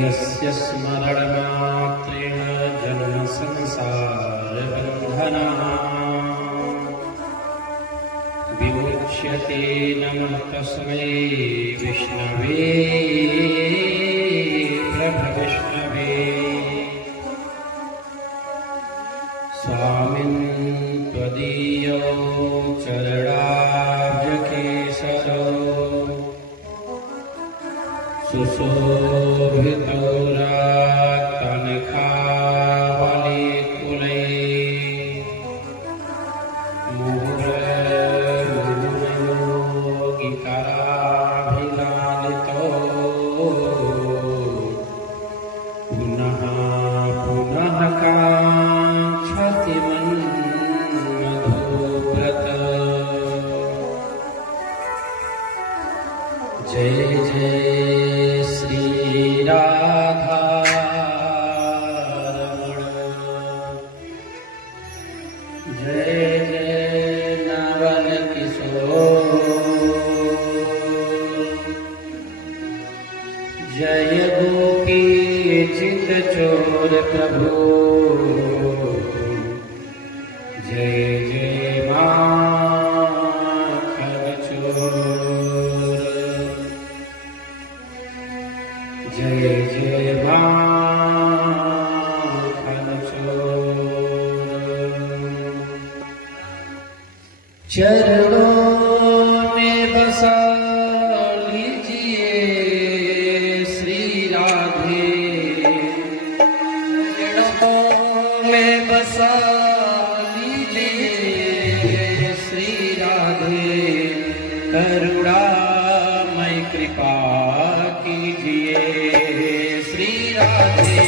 यस्य स्मरणमात्रेण बन्धनाः विमुच्यते। नमः तस्मै विष्णवे प्रभविष्णवे। स्वामिन् त्वदीयो चरणाब्जकेसरो सुशोभितो रात्तनखावलिकुलैः मुहुर्मुहुर्योगिकराभिलालितो पुनः पुनः काङ्क्षति मन्मधुव्रत। जय जय श्री राधा रमण। जय जय नवल किशोर। जय गोपी चित चोर प्रभु। जय जय माखन चोर। जय जय माखन चोर। चरणों में बसा लीजिए श्री राधे। चरणों में बसा लीजिए श्री राधे। करुणामय कृपा कीजिए श्री राधे।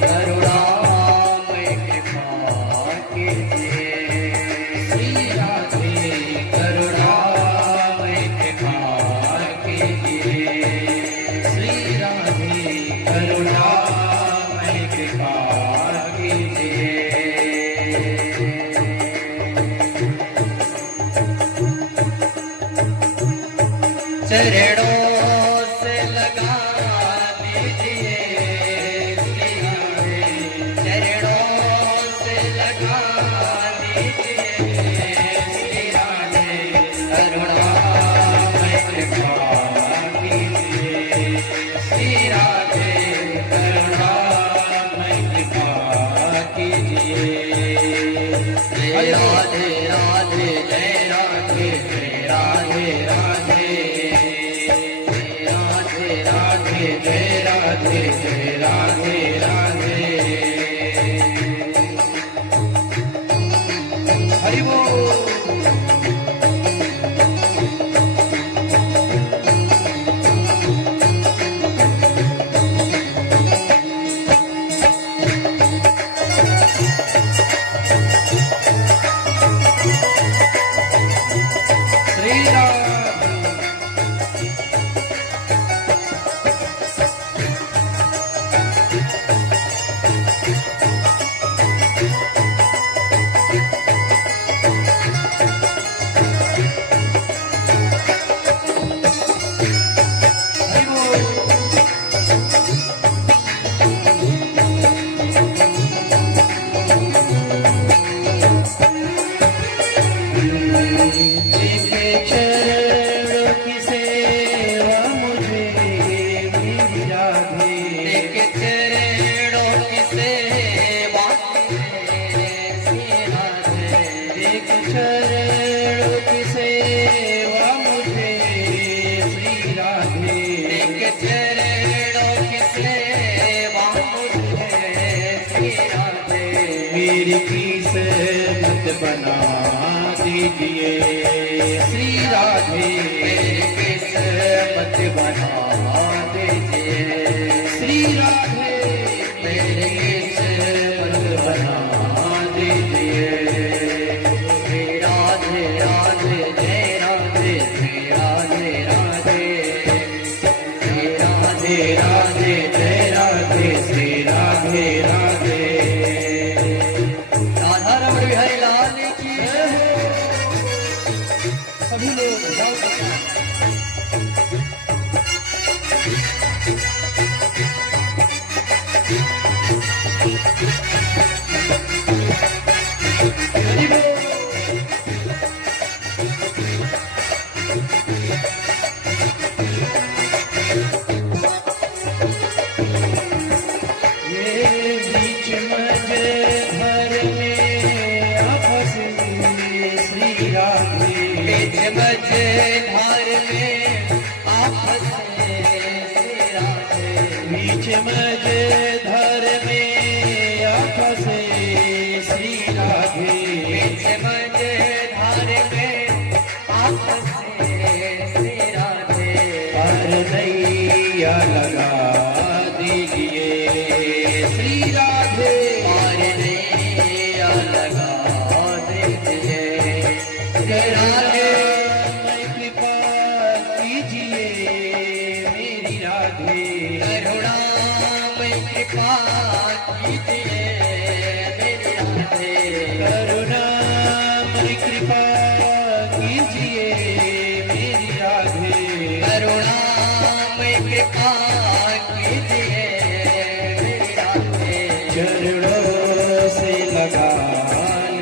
करुणामय कृपा कीजिए श्री राधे। करुणामय कृपा कीजिए श्री राधे। करुणामय कृपा कीजिए। चरणों से लगा लीजिए श्री राधे। चरणों से लगा लीजिए श्री राधे। करुणामय कृपा कीजिए श्री राधे। करुणामय कृपा कीजिए। जय राधे राधे जय राधे जय राधे राधे। जय राधे जय राधे राधे। हरि बोल। श्री राम। मेरी किस्मत बना दीजिए श्री राधे। किस्मत बना दीजिए श्री राधे। मेरी किस्मत बना दीजिए। राधे राधे जय राधे जय राधे राधे। राधे राधे जय राधे श्री राधे राधे। हरि लाल की सभी लोग समझ धर में आँख से श्री राधे समझ धार में आँख से श्री राधे पर नैया लगा दीजिए श्री राधे और नैया लगा दीजिए राधे मैं कृपा कीजिए मेरी राधे करुणा में कृपा कीजिए मेरी राधे करुणा मैं कृपा कीजिए मेरी राधे करुणा में कृपा कीजिए मेरी राधे चरणों से लगा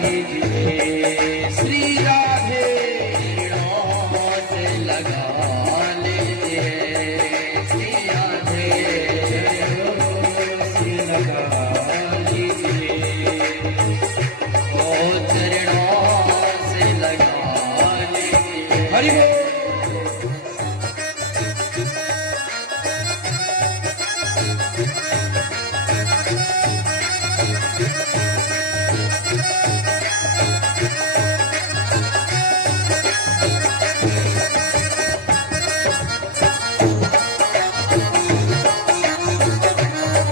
लीजिए श्री राधे चरणों से लगा लीजिए श्री राधे चरणों से लगा लीजिए ओ चरणों से लगा लीजिए हरि बोल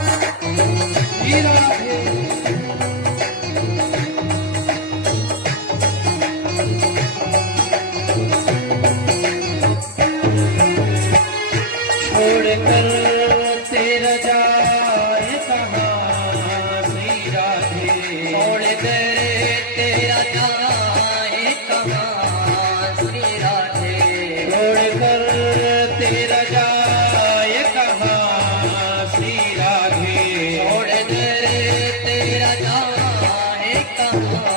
श्री राधे छोड़कर तेरा जाए कहाँ श्री राधे छोड़ कर तेरा जाए कहाँ श्री राधे छोड़कर तेरा जाए कहाँ श्री राधे छोड़ कर तेरा जाए कहाँ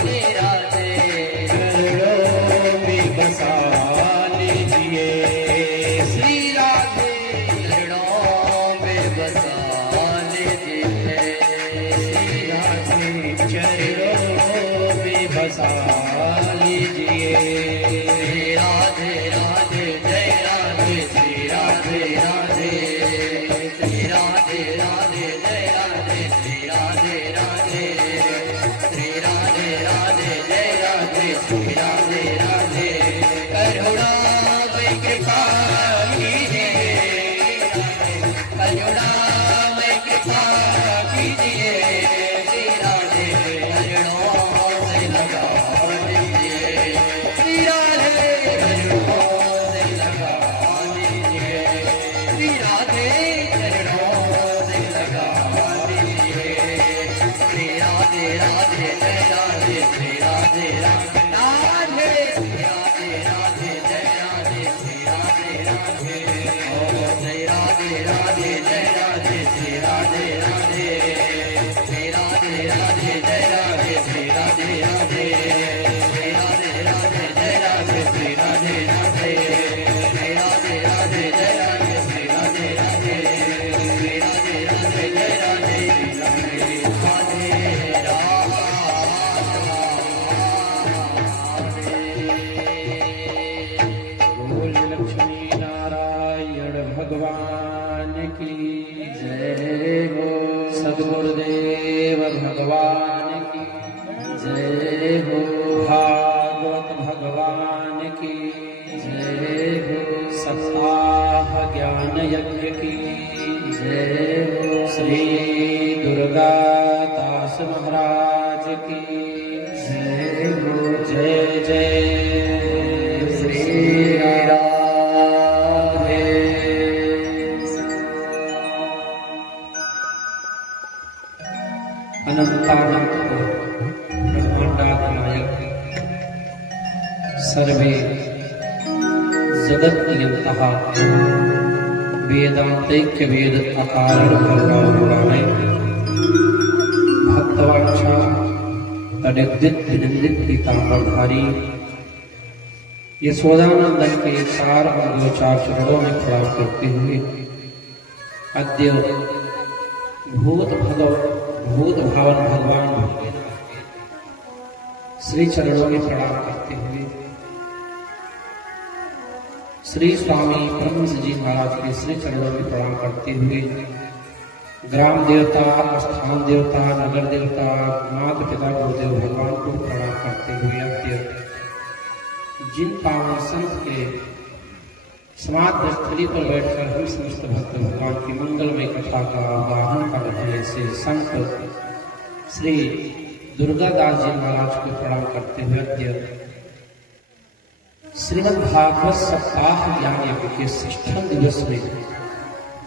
श्री राधे चरणों में बसा लीजिए श्री राधे चरणों में बसा लीजिए श्री राधे चरणों में बसा लीजिए श्री राधे राधे जय राधे श्री राधे राधे श्री राधे राधे जय राधे श्री राधे राधे श्री राधे राधे जय राधे श्री राधे राधे करुणा में कृपा कीजिए करुणा में कृपा कीजिए श्री राधे चरणों से लगा दीजिए श्री राधे चरणों से लगा दीजिए श्री राधे चरणों से लगा दीजिए श्री राधे राधे जय राधे श्री राधे राधे राधे श्री राधे राधे जय राधे श्री राधे राधे ओ जय राधे राधे जय राधे श्री राधे राधे श्री राधे राधे जय राधे श्री राधे राधे श्री राधे राधे जय राधे श्री राधे राधे श्री राधे राधे जय राधे श्री राधे राधे श्री राधे राधे जय राधे श्री राधे बोल लक्ष्मी नारायण भगवान की जय हो सद्गुरुदेव भगवान की जय हो भागवत भगवान की जय हो सप्ताह ज्ञान यज्ञ की जय हो श्री दुर्गा दास महाराज की जय हो जय जय श्री राधे अनंतानंत ब्रह्मांडात्मायक सर्वे जगत नियंतः वेदांतैक्य वेद अकारण करुणामय भक्तवांछा तनिर्दित विनिंदित पीताम्बरधारी यशोदानंदन के चार और दो चार चरणों में प्रणाम करते हुए अद्य भूत भावन भगवान श्री चरणों में प्रणाम करते हुए श्री स्वामी ब्रह्मस जी महाराज के श्री चरणों में प्रणाम करते हुए ग्राम देवता, स्थान देवता, नगर देवता, माता पिता गुरुदेव भगवान को प्रणाम करते हुए अत्यंत जिन पावन संत के समाधि स्थली पर बैठकर हम समस्त भक्त भगवान की मंगलमय कथा का आवाहन कर रहे से संत श्री दुर्गादास जी महाराज को प्रणाम करते हुए अत्यंत श्रीमद् भागवत सप्ताह ज्ञान यज्ञ के 6वें दिवस में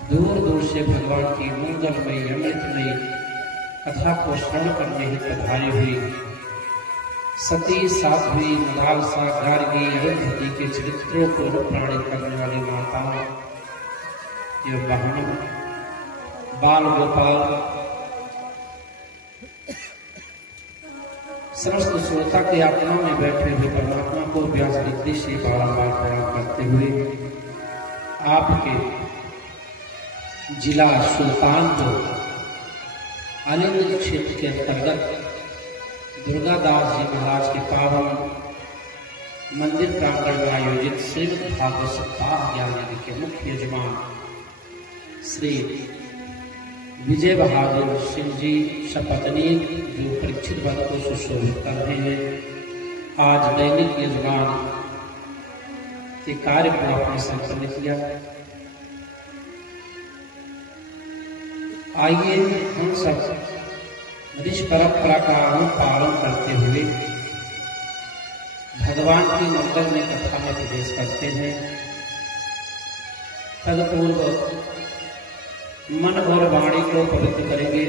दूर दूर से भगवान की मंगलमयी अमृतमयी कथा को श्रवण करने हेतु पधारी हुई सती, साध्वी, मदालसा, गार्गी, अरुंधति के चरित्रों को अनुप्राणित करने वाली माताओं एवं बहनों, बाल गोपाल, समस्त श्रोता के आत्मा में बैठे हुए परमात्मा को व्यास दृष्टि से बारंबार प्रणाम करते हुए आपके जिला सुल्तानपुर आलिंग क्षेत्र के अंतर्गत दुर्गादास जी महाराज के पावन मंदिर प्रांगण में आयोजित श्रीमद् भागवत सप्ताह ज्ञान यज्ञ के मुख्य यजमान श्री विजय बहादुर सिंह जी शपथनी जो परीक्षित पद को सुशोभित कर रहे हैं, आज दैनिक यजमान के कार्य को आपने संपन्न किया। आइए हम सब ऋष परंपरा का अनुपालन करते हुए भगवान की मंगल में कथा में प्रवेश करते हैं। तदपूर्व मन और वाणी को पवित्र करेंगे,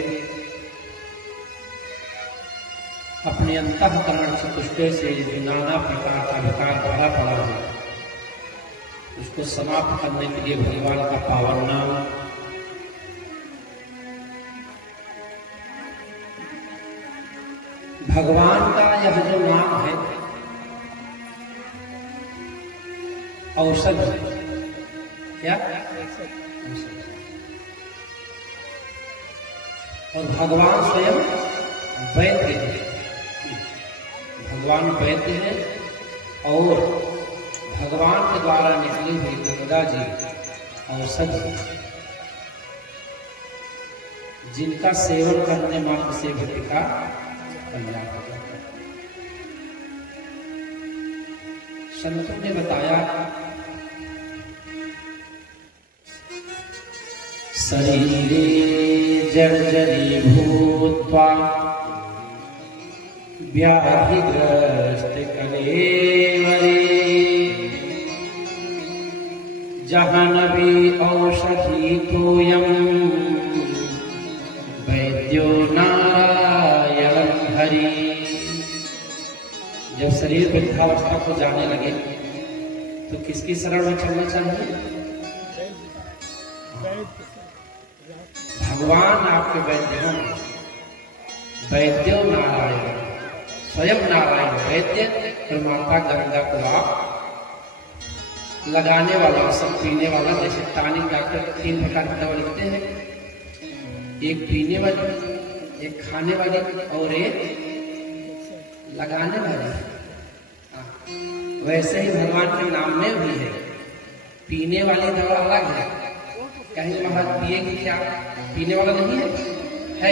अपने अंतःकरण चतुष्टय से जो नाना प्रकार का विकार भरा पड़ा है उसको समाप्त करने के लिए भगवान का पावन नाम भगवान का यह जो नाम है औषध, क्या और भगवान स्वयं वैद्य है। भगवान वैद्य है और भगवान के द्वारा निकली हुई गंगा जी औषध, जिनका सेवन करने मात्र से व्यक्ति का कल्याण हो जाता है। संतों ने बताया शरीरे जर्जरी भूत्वा व्याधिग्रस्त कलेवरे जहन भी औषधि तोयम वैद्यो नारायण हरि। जब शरीर वृद्धावस्था को जाने लगे तो किसकी शरण में चलना चाहिए? भगवान आपके वैद्य हैं। वैद्यो नारायण, स्वयं नारायण वैद्य माता गंगा को आप लगाने वाला, सब पीने वाला। जैसे टॉनिक डॉक्टर 3 प्रकार की दवा लिखते हैं, एक पीने वाली, एक खाने वाली और एक लगाने वाली। वैसे ही भगवान के नाम में भी है, पीने वाली दवा अलग है। कहीं महाराज पिएगी क्या? पीने वाला नहीं है।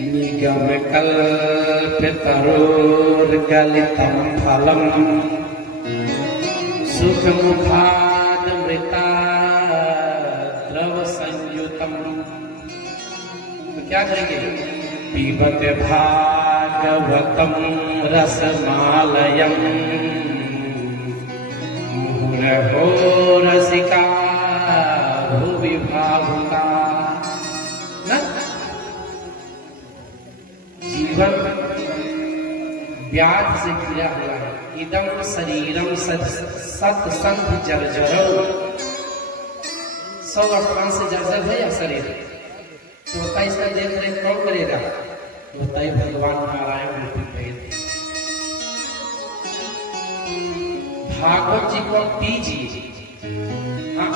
निगम कल्पितरोर्गलितं फलम सुख मुखादमृता द्रव संयुतम। तो क्या करेंगे? पीबत भागवतम रसमालयम मुहुरहो रसिका भुवि भावुका। जीवन व्याध से घिरा हुआ है। इदम शरीरम सत्संग जर्जरो। 100 अर्थान से जर्जर है या शरीर, तो होता इसका देख रेख कौन करेगा? होता ही भगवान नारायण रूपी वैद्य। भागवत जी को पीजिए, हाँ,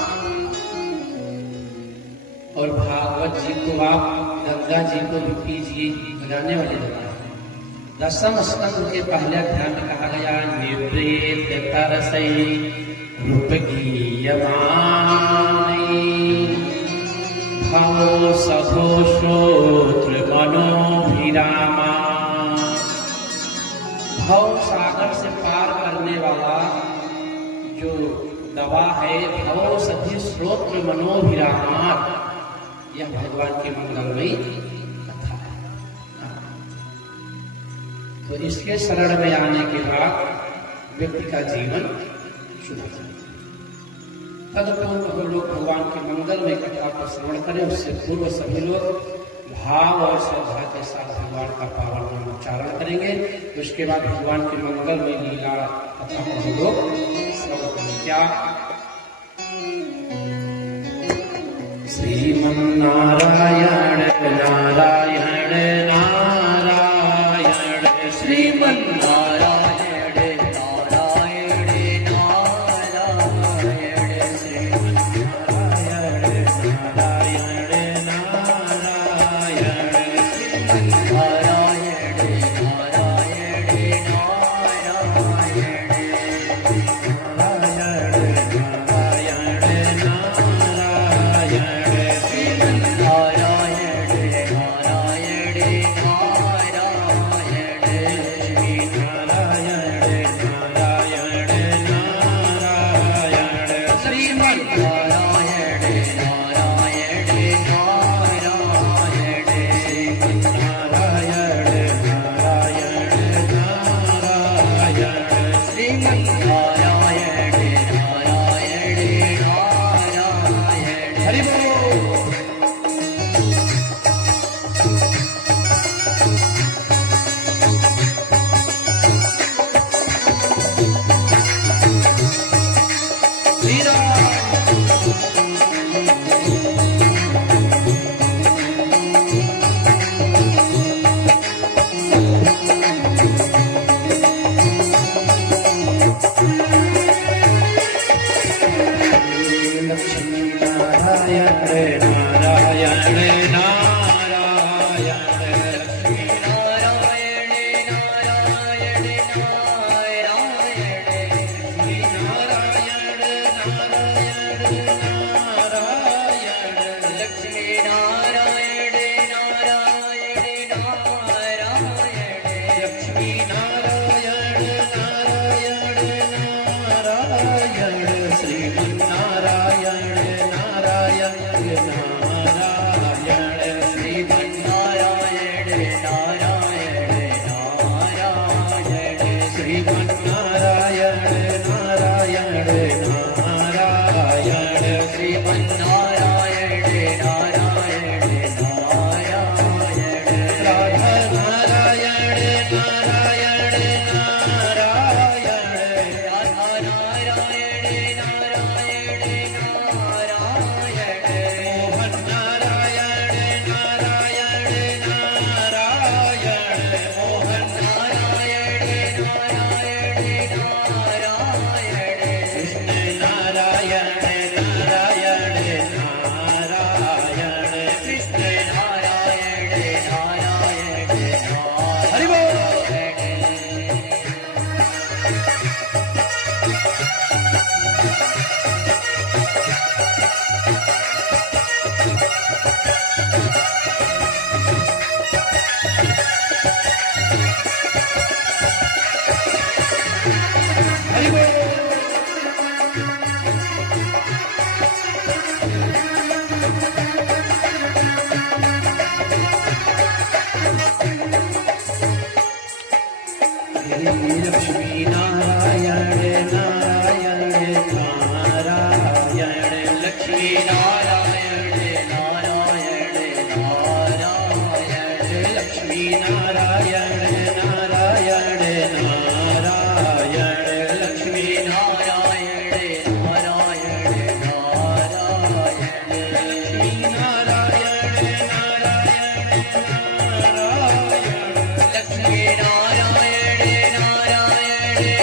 और भागवत जी को आप गंगा जी को भी पीजिए। लगाने वाली दवा 10वें स्कंद के पहले अध्याय में कहा गया निवृत्त तरसई रूप गीयमानी भवो सखो श्रोत्र मनोभिरामा। भव सागर से पार करने वाला जो दवा है, भवो सखी श्रोत्र मनोभिरामा, यह भगवान की मंगलमयी कथा है। तो इसके शरण में आने के बाद व्यक्ति का जीवन शुभ है। तदपूर्व हम लोग भगवान की मंगलमय कथा को श्रवण करें, उससे पूर्व सभी लोग भाव और श्रद्धा के साथ भगवान का पावन नाम उच्चारण करेंगे। उसके बाद भगवान की मंगलमय लीला कथा को हम लोग श्रवण करेंगे। क्या? श्रीमन्नारायण नारायण नारायण, श्रीमन्नारायण लक्ष्मी नारायण नारायण नारायण, लक्ष्मी नारायण नारायण नारायण, लक्ष्मी नारायण नारायण नारायण, लक्ष्मी नारायण नारायण नारायण, लक्ष्मी नारायण नारायण नारायण, लक्ष्मी नारायण नारायण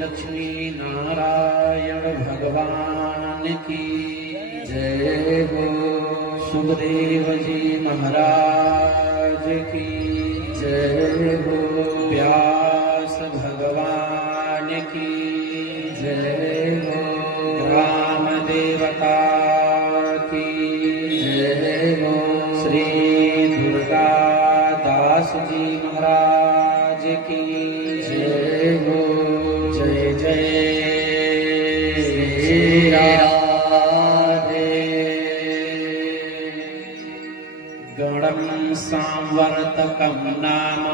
लक्ष्मी नारायण भगवान की जय हो। सुखदेव जी महाराज की जय हो। व्यास भगवान की जय हो। ग्राम देवता की जय हो। श्री दुर्गा दास जी महाराज की जय हो। जय जय श्री राधे। गणं सांवर्तकं नाम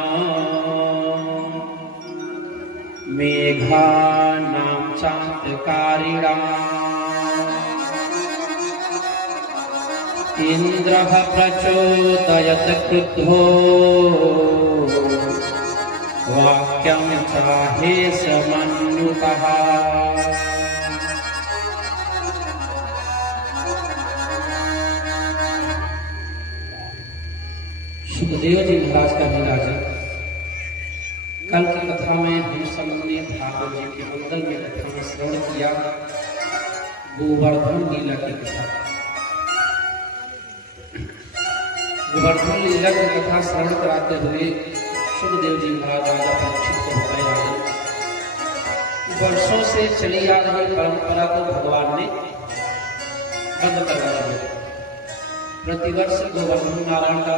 मेघानां चान्तकारिणाम् इन्द्रः प्रचोदयत् क्रुद्धो वाक्यं चाहेस मन्युतः। सुखदेव जी महाराज का विराज। कल की कथा में हम सब ने ठाकुर जी के मंदिर में कथा में श्रवण किया गोवर्धन लीला की कथा। गोवर्धन लीला की कथा श्रवण कराते हुए सुखदेव जी महाराज राजा परीक्षित को बताया गया। वर्षों से चली आ रही परंपरा को भगवान ने बंद करवा दिया। प्रतिवर्ष गोवर्धन नारायण का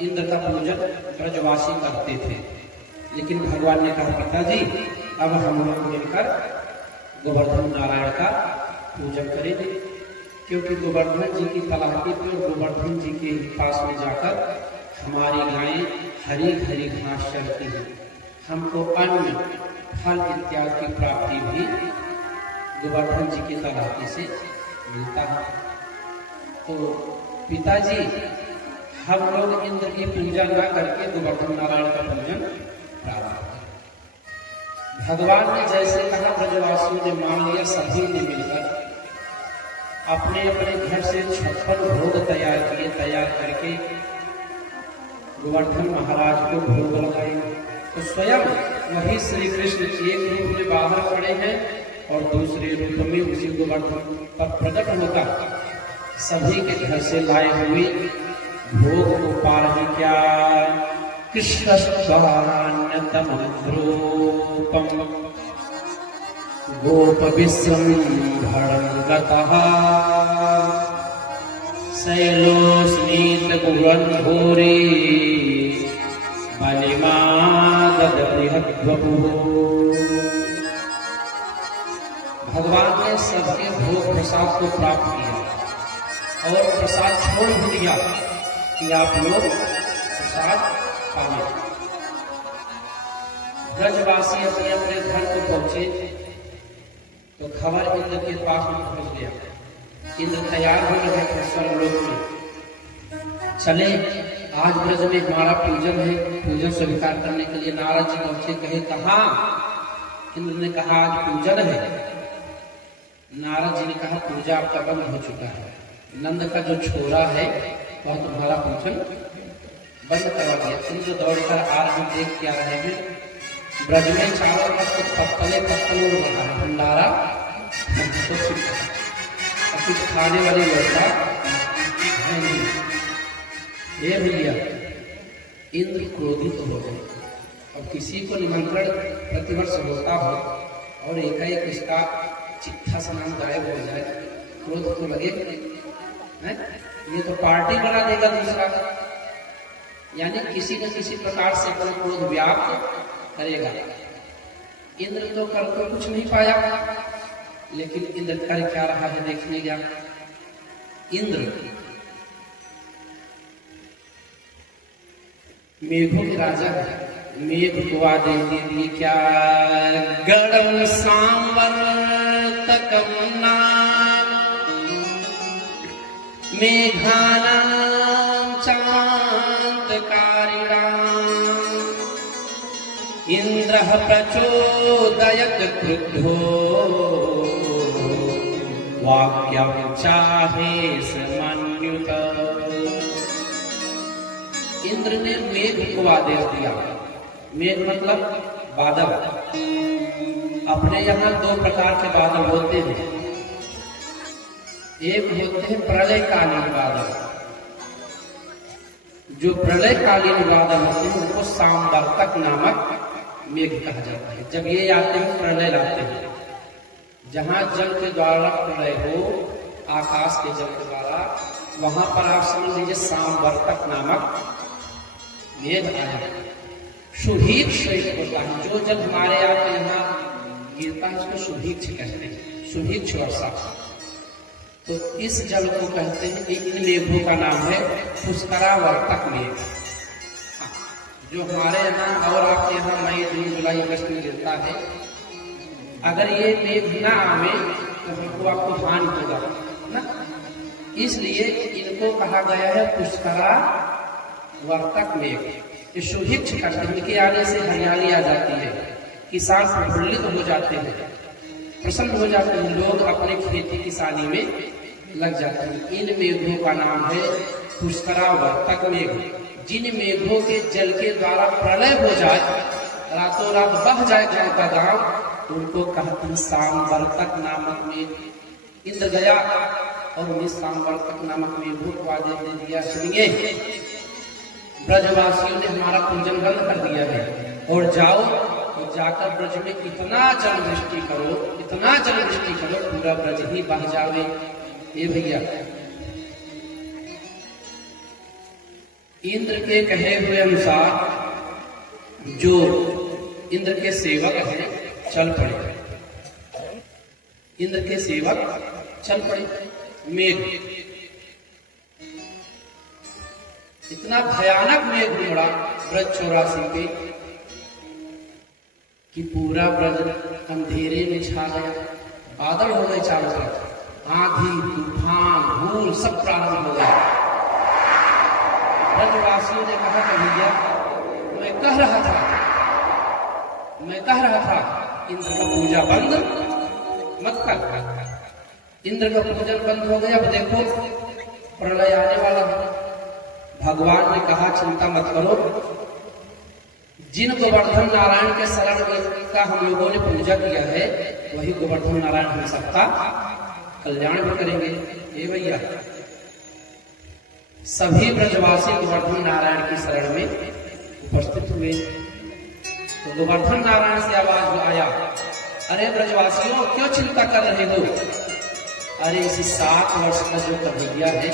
इंद्र का पूजन ब्रजवासी करते थे, लेकिन भगवान ने कहा पिताजी अब हम लोग मिलकर गोवर्धन नारायण का पूजन करेंगे, क्योंकि गोवर्धन जी की तलाटी पर गोवर्धन जी के पास में जाकर हमारी गायें हरी हरी घास चरती हैं, हमको अन्न फल इत्यादि की प्राप्ति भी गोवर्धन जी की तलाटी से मिलता है। तो पिताजी हम लोग इंद्र की पूजा न करके गोवर्धन नारायण का पूजन प्रारंभ करें। भगवान ने जैसे कहा ब्रजवासियों ने मान लिया। सभी ने मिलकर अपने अपने घर से 56 भोग तैयार किए। तैयार करके गोवर्धन महाराज को भोग लगाए। तो स्वयं वही श्री कृष्ण एक रूप में बाहर खड़े हैं और दूसरे रूप में उसी गोवर्धन पर प्रकट होकर सभी के घर से लाए हुए भोग को पार ही क्या कृष्णस्वान्यतमं रूपं गोपविसंभरणं गतः शैलोस्मितगुणघोरे बलिमाददबृहद्वपुः। भगवान ने सबके भोग प्रसाद को प्राप्त किया और प्रसाद छोड़ भी दिया कि आप लोग प्रसाद पावे। ब्रजवासी अपने अपने घर को पहुंचे तो खबर इंद्र के पास में पहुंच गया। इंद्र तैयार हो रहे थे स्वर्गलोक में। चले आज ब्रज में हमारा पूजन है, पूजन स्वीकार करने के लिए नारद जी पहुंचे। कहे कहाँ? इंद्र ने कहा आज पूजन है। नारद जी ने कहा पूजा आपका बंद हो चुका है, नंद का जो छोरा है वह तुम्हारा पूजन बंद करवा दिया। इंद्र दौड़कर आ रहे देख क्या रहे हैं ब्रज में चारों तरफ पत्तले पत्तल उड़ रहा है, भंडारा तो कुछ खाने वाली व्यवस्था है नहीं। ये भैया इंद्र क्रोधित हो गए। अब किसी को निमंत्रण प्रतिवर्ष होता हो और एकाएक इसका चिट्ठा समान गायब हो जाए, क्रोध तो लगे है? ये तो पार्टी बना देगा दूसरा, यानी किसी न किसी प्रकार से अपना क्रोध व्याप्त करेगा। इंद्र तो कर तो कुछ नहीं पाया, लेकिन इंद्र कर क्या रहा है देखने गया। इंद्र मेघों के राजा है, मेघ को आदेश दे दिए क्या गणं सांवर्तकं नाम मेघानां चान्तकारिणाम् इंद्रः प्रचोदयत् क्रुद्धो वाक्यं चाहेस मन्युत। इंद्र ने मेघ को आदेश दिया। मेघ मतलब बादल। अपने यहाँ दो प्रकार के बादल होते हैं। एक होते हैं प्रलयकालीन बादल। जो प्रलयकालीन बादल होते हैं उनको सांवर्तक नामक मेघ कहा जाता है। जब ये आते हैं प्रलय लाते हैं, जहां जल के द्वारा प्रलय हो, आकाश के जल के द्वारा, वहां पर आप समझ लीजिए सांवर्तक नामक मेघ आया। शुभीक्ष होता है, जो जल हमारे आपके यहाँ गिरता है उसको शुभीक्ष कहते हैं, शुभीक्ष वर्षा। तो इस जल को कहते हैं, इन मेघों का नाम है पुष्करावर्तक मेघ। जो हमारे यहाँ और आपके यहाँ मई जून जुलाई अगस्त में गिरता है, अगर ये मेघ ना आवे तो हमको आपको हानि होगा ना, इसलिए इनको कहा गया है पुष्करा वर्तक मेघ। ये शुभिक्ष करते हैं, इनके आने से हरियाली आ जाती है, किसान प्रफुल्लित हो जाते हैं, प्रसन्न हो जाते हैं, लोग अपने खेती किसानी में लग जाते हैं। इन मेघों का नाम है पुष्करा वर्तक मेघ। जिन मेघों के जल के द्वारा प्रलय हो जाए, रातों रात बह जाए गांव का गांव, उनको कहते हैं सांवर्तक नामक मेघ। इंद्र गया और उन्हें सांवर्तक नामक मेघों को आदेश दे दिया, सुनिए ब्रजवासियों ने हमारा पूजन बंद कर दिया है, और जाओ और जाकर ब्रज में इतना जल वृष्टि करो, इतना जल वृष्टि करो, पूरा ब्रज ही बह जावे। ये भैया इंद्र के कहे हुए अनुसार जो इंद्र के सेवक हैं चल पड़े, इंद्र के सेवक चल पड़े। मेघ इतना भयानक मेघ उमड़ा ब्रज 84 पे कि पूरा ब्रज अंधेरे में छा गया, बादल हो गए चारों तरफ, आंधी तूफान धूल सब प्रारंभ हो गया। ब्रजवासियों ने कहा कि भैया मैं कह रहा था इंद्र का पूजा बंद मत कर। इंद्र का पूजन बंद हो गया, अब देखो प्रलय आने वाला है। भगवान ने कहा चिंता मत करो, जिन गोवर्धन नारायण के शरण का हम लोगों ने पूजा किया है, वही गोवर्धन नारायण हम सबका कल्याण भी करेंगे। ये भैया सभी ब्रजवासी गोवर्धन नारायण की शरण में उपस्थित हुए। तो गोवर्धन नारायण से आवाज आया, अरे ब्रजवासियों क्यों चिंता कर रहे हो? अरे इसी 7 वर्ष का जो कन्हैया है,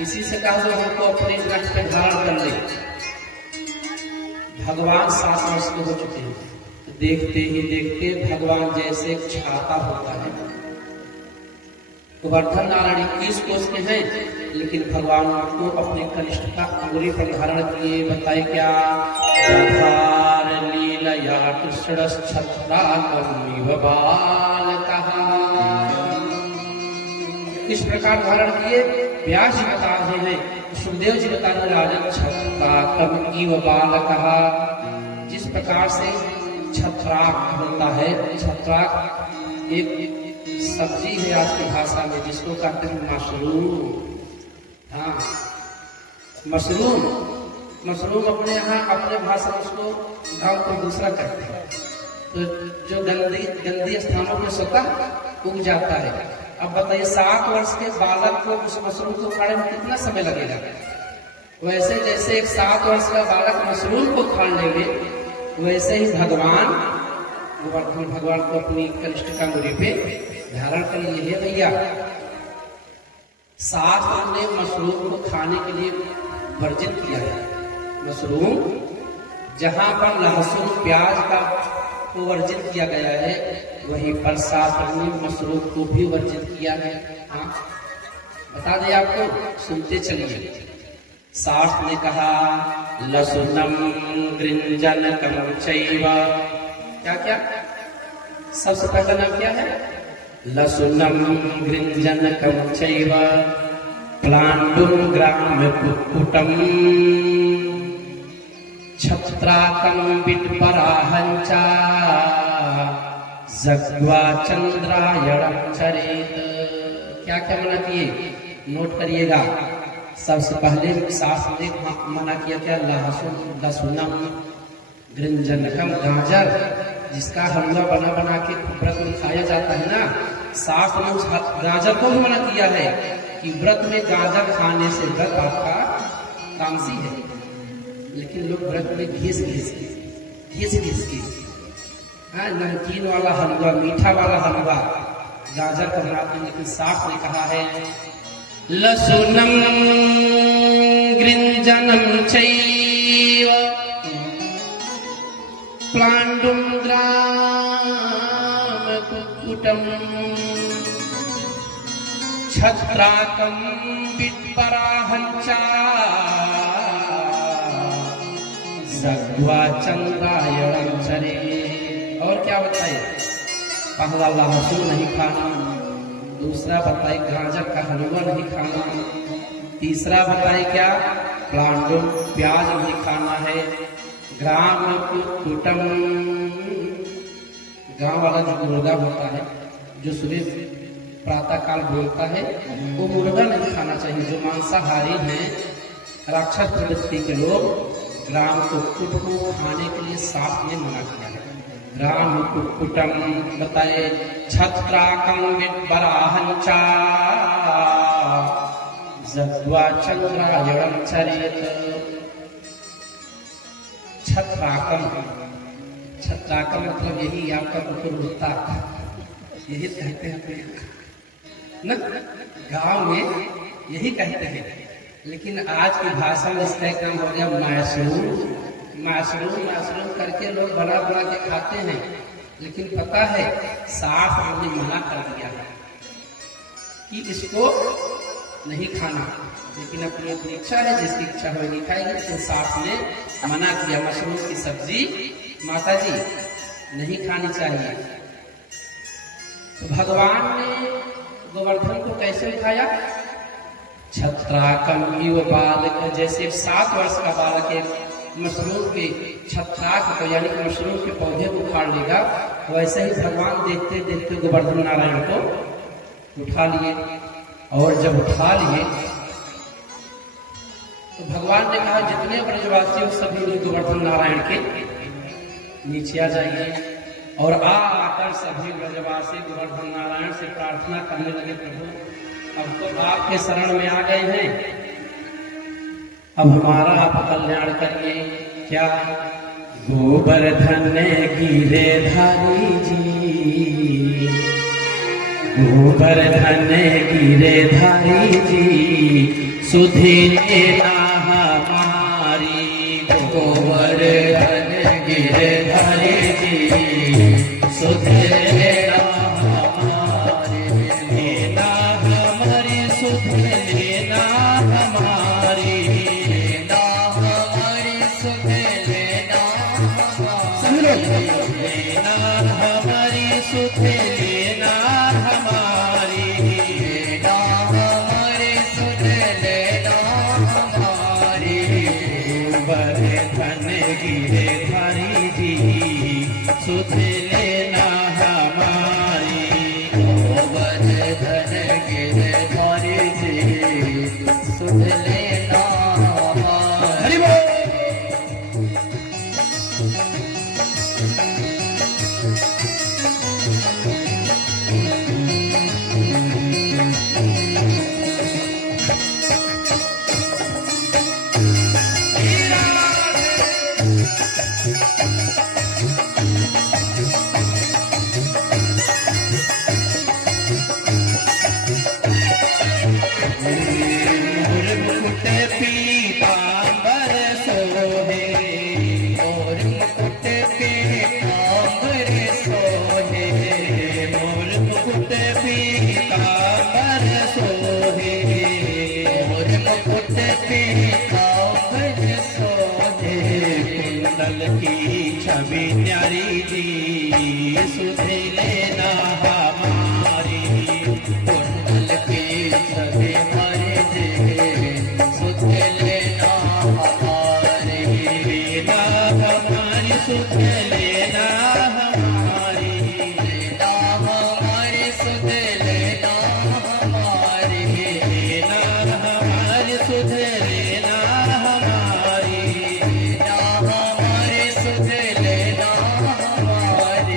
इसी से कहा जो हमको अपने नट पे धारण कर ले। भगवान 7 वर्ष के हो चुके हैं, तो देखते ही देखते भगवान जैसे एक छाता होता है। गोवर्धन नारायण 21 कोष के हैं, लेकिन भगवान को अपने कनिष्ठ का अंगुली पर धारण किए। बताए क्या? लीलया कृष्णश्छत्राकमिव बालकः। किस प्रकार धारण किए? व्यास जी बता रहे हैं, सुखदेव जी बता रहे राजन छत्राकमिव बालकः। जिस प्रकार से छत्राक होता है, छत्राक एक सब्जी है आज की भाषा में, जिसको कहते हैं मशरूम। हाँ, मशरूम अपने यहाँ अपने भाषा में उसको गांव को दूसरा कहते हैं। तो जो गंदी स्थानों में स्वतः उग जाता है। अब बताइए 7 वर्ष के बालक को उस मशरूम को खाने में कितना समय लगेगा? वैसे जैसे एक 7 वर्ष का बालक मशरूम को खा लेंगे, वैसे ही भगवान को अपनी कनिष्ठ का मुरी पे धारण कर लिए। है भैया, शास्त्र ने मशरूम को खाने के लिए वर्जित किया है। मशरूम जहां पर लहसुन प्याज का को वर्जित किया गया है, वहीं पर शास्त्र ने मशरूम को भी वर्जित किया है। हाँ, बता दें आपको, सुनते चलिए। शास्त्र ने कहा लसुनम गृंजनकम चैव। क्या क्या? सबसे पहला नाम क्या है? लसुनम गृंजनकम चैव प्लांडुम ग्राम कुक्कुटम छत्राकम विटपराहंचा जग्वा चंद्रायणम चरेत। क्या क्या मना किए? नोट करिएगा। सबसे पहले शास्त्र ने मना किया क्या? लसुनम गृंजनकम, गाजर जिसका हलवा बना बना के व्रत में खाया जाता है ना, शास्त्र ने उस गाजर को भी मना किया है कि व्रत में गाजर खाने से व्रत आपका तामसी है। लेकिन लोग व्रत में घिस घिस के नमकीन वाला हलवा, मीठा वाला हलवा गाजर का बनाते हैं। लेकिन शास्त्र ने कहा है लसुनम गृंजनम चैव प्लांडुम ग्राम कुक्कुटम छत्राकम विपराहंचा सग्वा चंद्रायणम चरे। और क्या बताए? पहला लहसुन नहीं खाना, दूसरा बताए गाजर का हलवा नहीं खाना, तीसरा बताए क्या प्लांडुम प्याज नहीं खाना है, ग्राम कुक्कुटम गांव वाला जो मुर्गा होता है जो सुबह प्रातः काल बोलता है वो मुर्गा नहीं खाना चाहिए। जो मांसाहारी हैं राक्षस प्रवृत्ति के लोग ग्राम कुक्कुट को खाने के लिए शास्त्र ने मना किया है। ग्राम कुक्कुटम बताए छत्राकम विपराहंचा जद्वा चंद्रायणम चरेत। छत्राकम, छत्राकम मतलब यही आपका कुकुर कुत्ता, यही कहते हैं न गांव में, यही कहते हैं। लेकिन आज की भाषा में इसका काम हो गया मशरूम करके लोग बना बना के खाते हैं। लेकिन पता है शास्त्र ने मना कर दिया है कि इसको नहीं खाना। लेकिन अपनी अपनी इच्छा है, जिसकी इच्छा होगी खाएगी। लेकिन शास्त्र ने मना किया, मशरूम की सब्जी माता जी नहीं खानी चाहिए। तो भगवान ने गोवर्धन को कैसे उठाया? छत्राकम इव बालक, जैसे 7 वर्ष का बालक एक मशरूम के छत्राक को यानी कि मशरूम के पौधे को उखाड़ लेगा, वैसे ही भगवान देखते देखते गोवर्धन नारायण को उठा लिए। और जब उठा लिए तो भगवान ने कहा जितने ब्रजवासी हो सभी लोग गोवर्धन नारायण के नीचे आ जाइए। और आकर सभी ब्रजवासी गोवर्धन नारायण से प्रार्थना करने लगे, प्रभु अब तो आपके शरण में आ गए हैं, अब हमारा आप कल्याण करिए। क्या? गोवर्धन गिरधारी जी, गोवर्धन गिरधारी जी सुधि लेना हमारी। गोवर्धन गिरधारी जी सुधि लेना हमारी, लेना हमारी सुधि लेना हमारी, लेना हमारी सुधि लेना हमारी, लेना हमारी सुधि लेना हमारी, लेना हमारी सुधि लेना हमारी। गोवर्धन गिरधारी जी सुधि लेना हमारी, गोवर्धन गिरधारी जी सुधि लेना हमारी। छवि न्यारी जी सुधि लेना हमारी, कुंडल की छवि न्यारी जी सुधि लेना हमारी, लेना हमारी सुधि लेना हमारी, लेना हमारी सुधि लेना हमारी, लेना हमारी सुधि लेना हमारी, लेना हमारी सुधि लेना हमारी।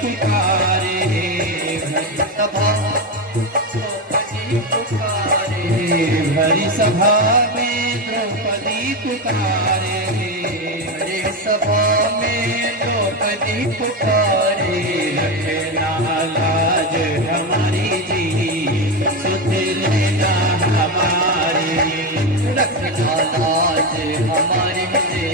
पुकारे, सभा द्रौपदी पुकारे, भरी सभा में द्रौपदी पुकारे, हरे सभा में द्रौपदी पुकारे, रखना लाज हमारी जी, सुध लेना हमारी, रखना लाज हमारी जी,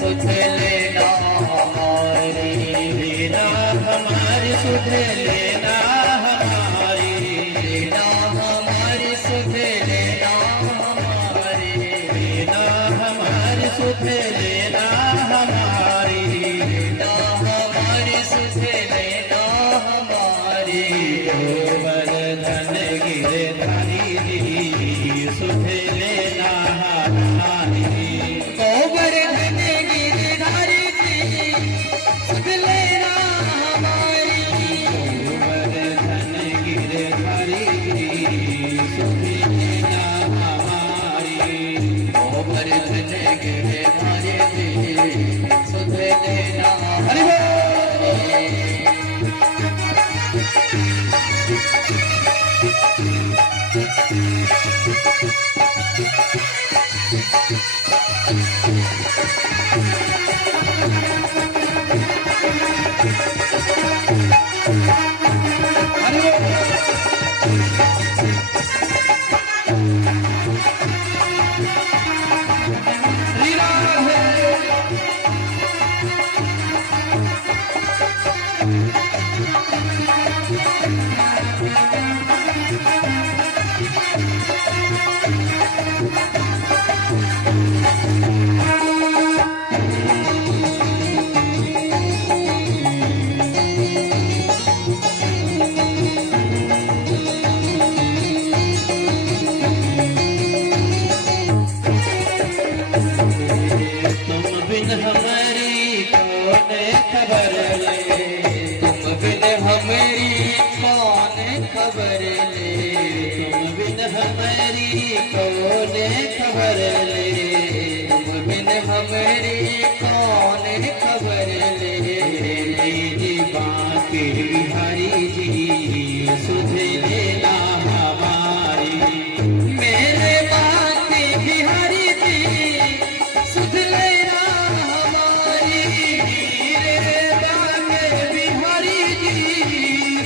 सुध लेना हमारी, लेना हमारी सुध लेना हमारी, लेना हमारी सुध लेना हमारी, लेना हमारी सुध लेना हमारी, लेना हमारी सुध लेना हमारी, गोवर्धन गिरधारी जी, सुध लेना हमारी, गोवर्धन गिरधारी जी, सुध लेना हमारी, गोवर्धन गिरधारी जी, सुध लेना हमारी, गोवर्धन गिरधारी जी, सुध लेना हमारी। तुम बिन हमारी कौन खबर ले, तुम बिन हमारी कौन खबर ले, तुम बिन हमारी कौन खबर ले, तुम बिन हमारी कौन खबर ले, मेरी बांके बिहारी जी, सुध लेना हमारी, मेरे बांके बिहारी जी, सुध लेना हमारी, मेरे बांके बिहारी जी,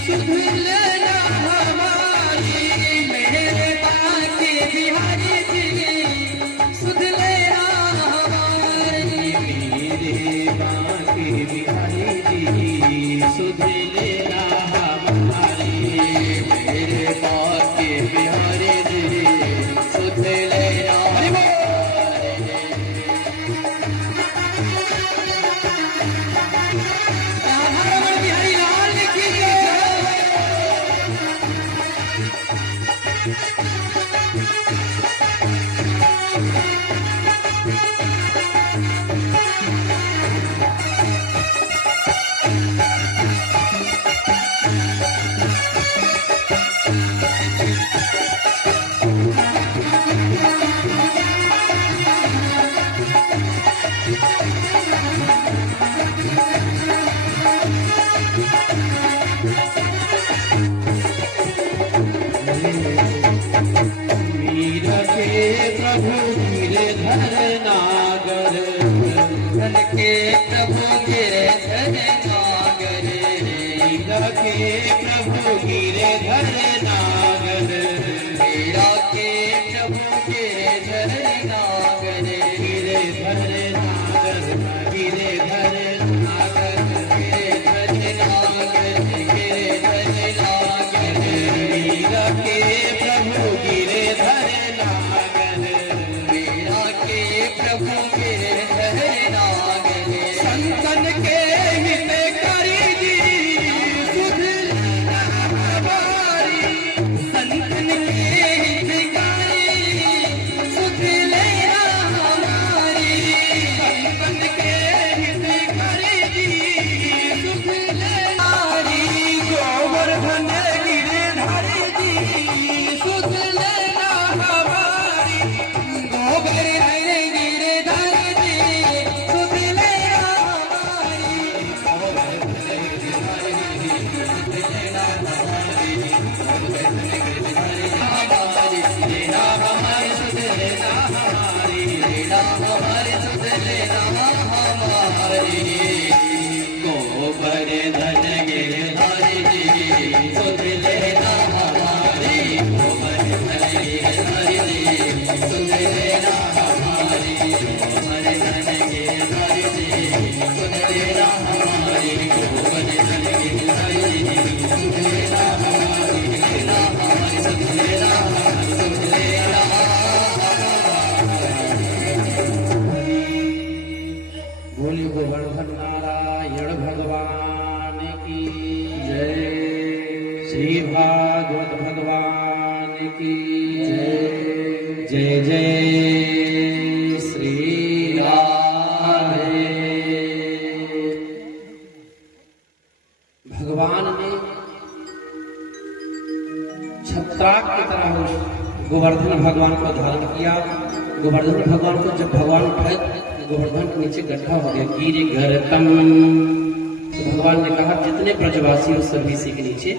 सुध लेना हमारी, मेरे बांके बिहारी जी, सुध लेना हमारी, मेरे बांके बिहारी जी, सुध लेना हमारी, मेरे बांके बिहारी जी, सुध लेना हमारी। राधा बिहारी लाल की जय। वीर के प्रभु गिरधर नागर, धन के प्रभु गिरधर नागर, वीर के प्रभु गिरधर नागर, वीरा के प्रभु गिरधर नागर, गिरधर नागर, गिरधर नागर, गिरधर नागर, गिरधर नागर, वीर के प्रभु गिरधर नागर, वीरा के प्रभु गिरधर नागर, संतन के हितकारी जी, सुध लेना हमारी, संतन के सुन लेना हमारी कोमल धन के हरि सुन लेना हमारी कोमल धन के हरि सुन लेना हमारी सुन लेना सुन लेना। बोलिए गोवर्धन नारायण भगवान की जय। श्री भागवत भगवान की जय। जय जय श्री राधे। भगवान ने छत्राक की तरह उस गोवर्धन भगवान को धारण किया। गोवर्धन भगवान को जब भगवान उठाए, गोवर्धन के नीचे गड्ढा हो गया, गिर गर्तम। तो भगवान ने कहा जितने ब्रजवासी हो सभी इसी के नीचे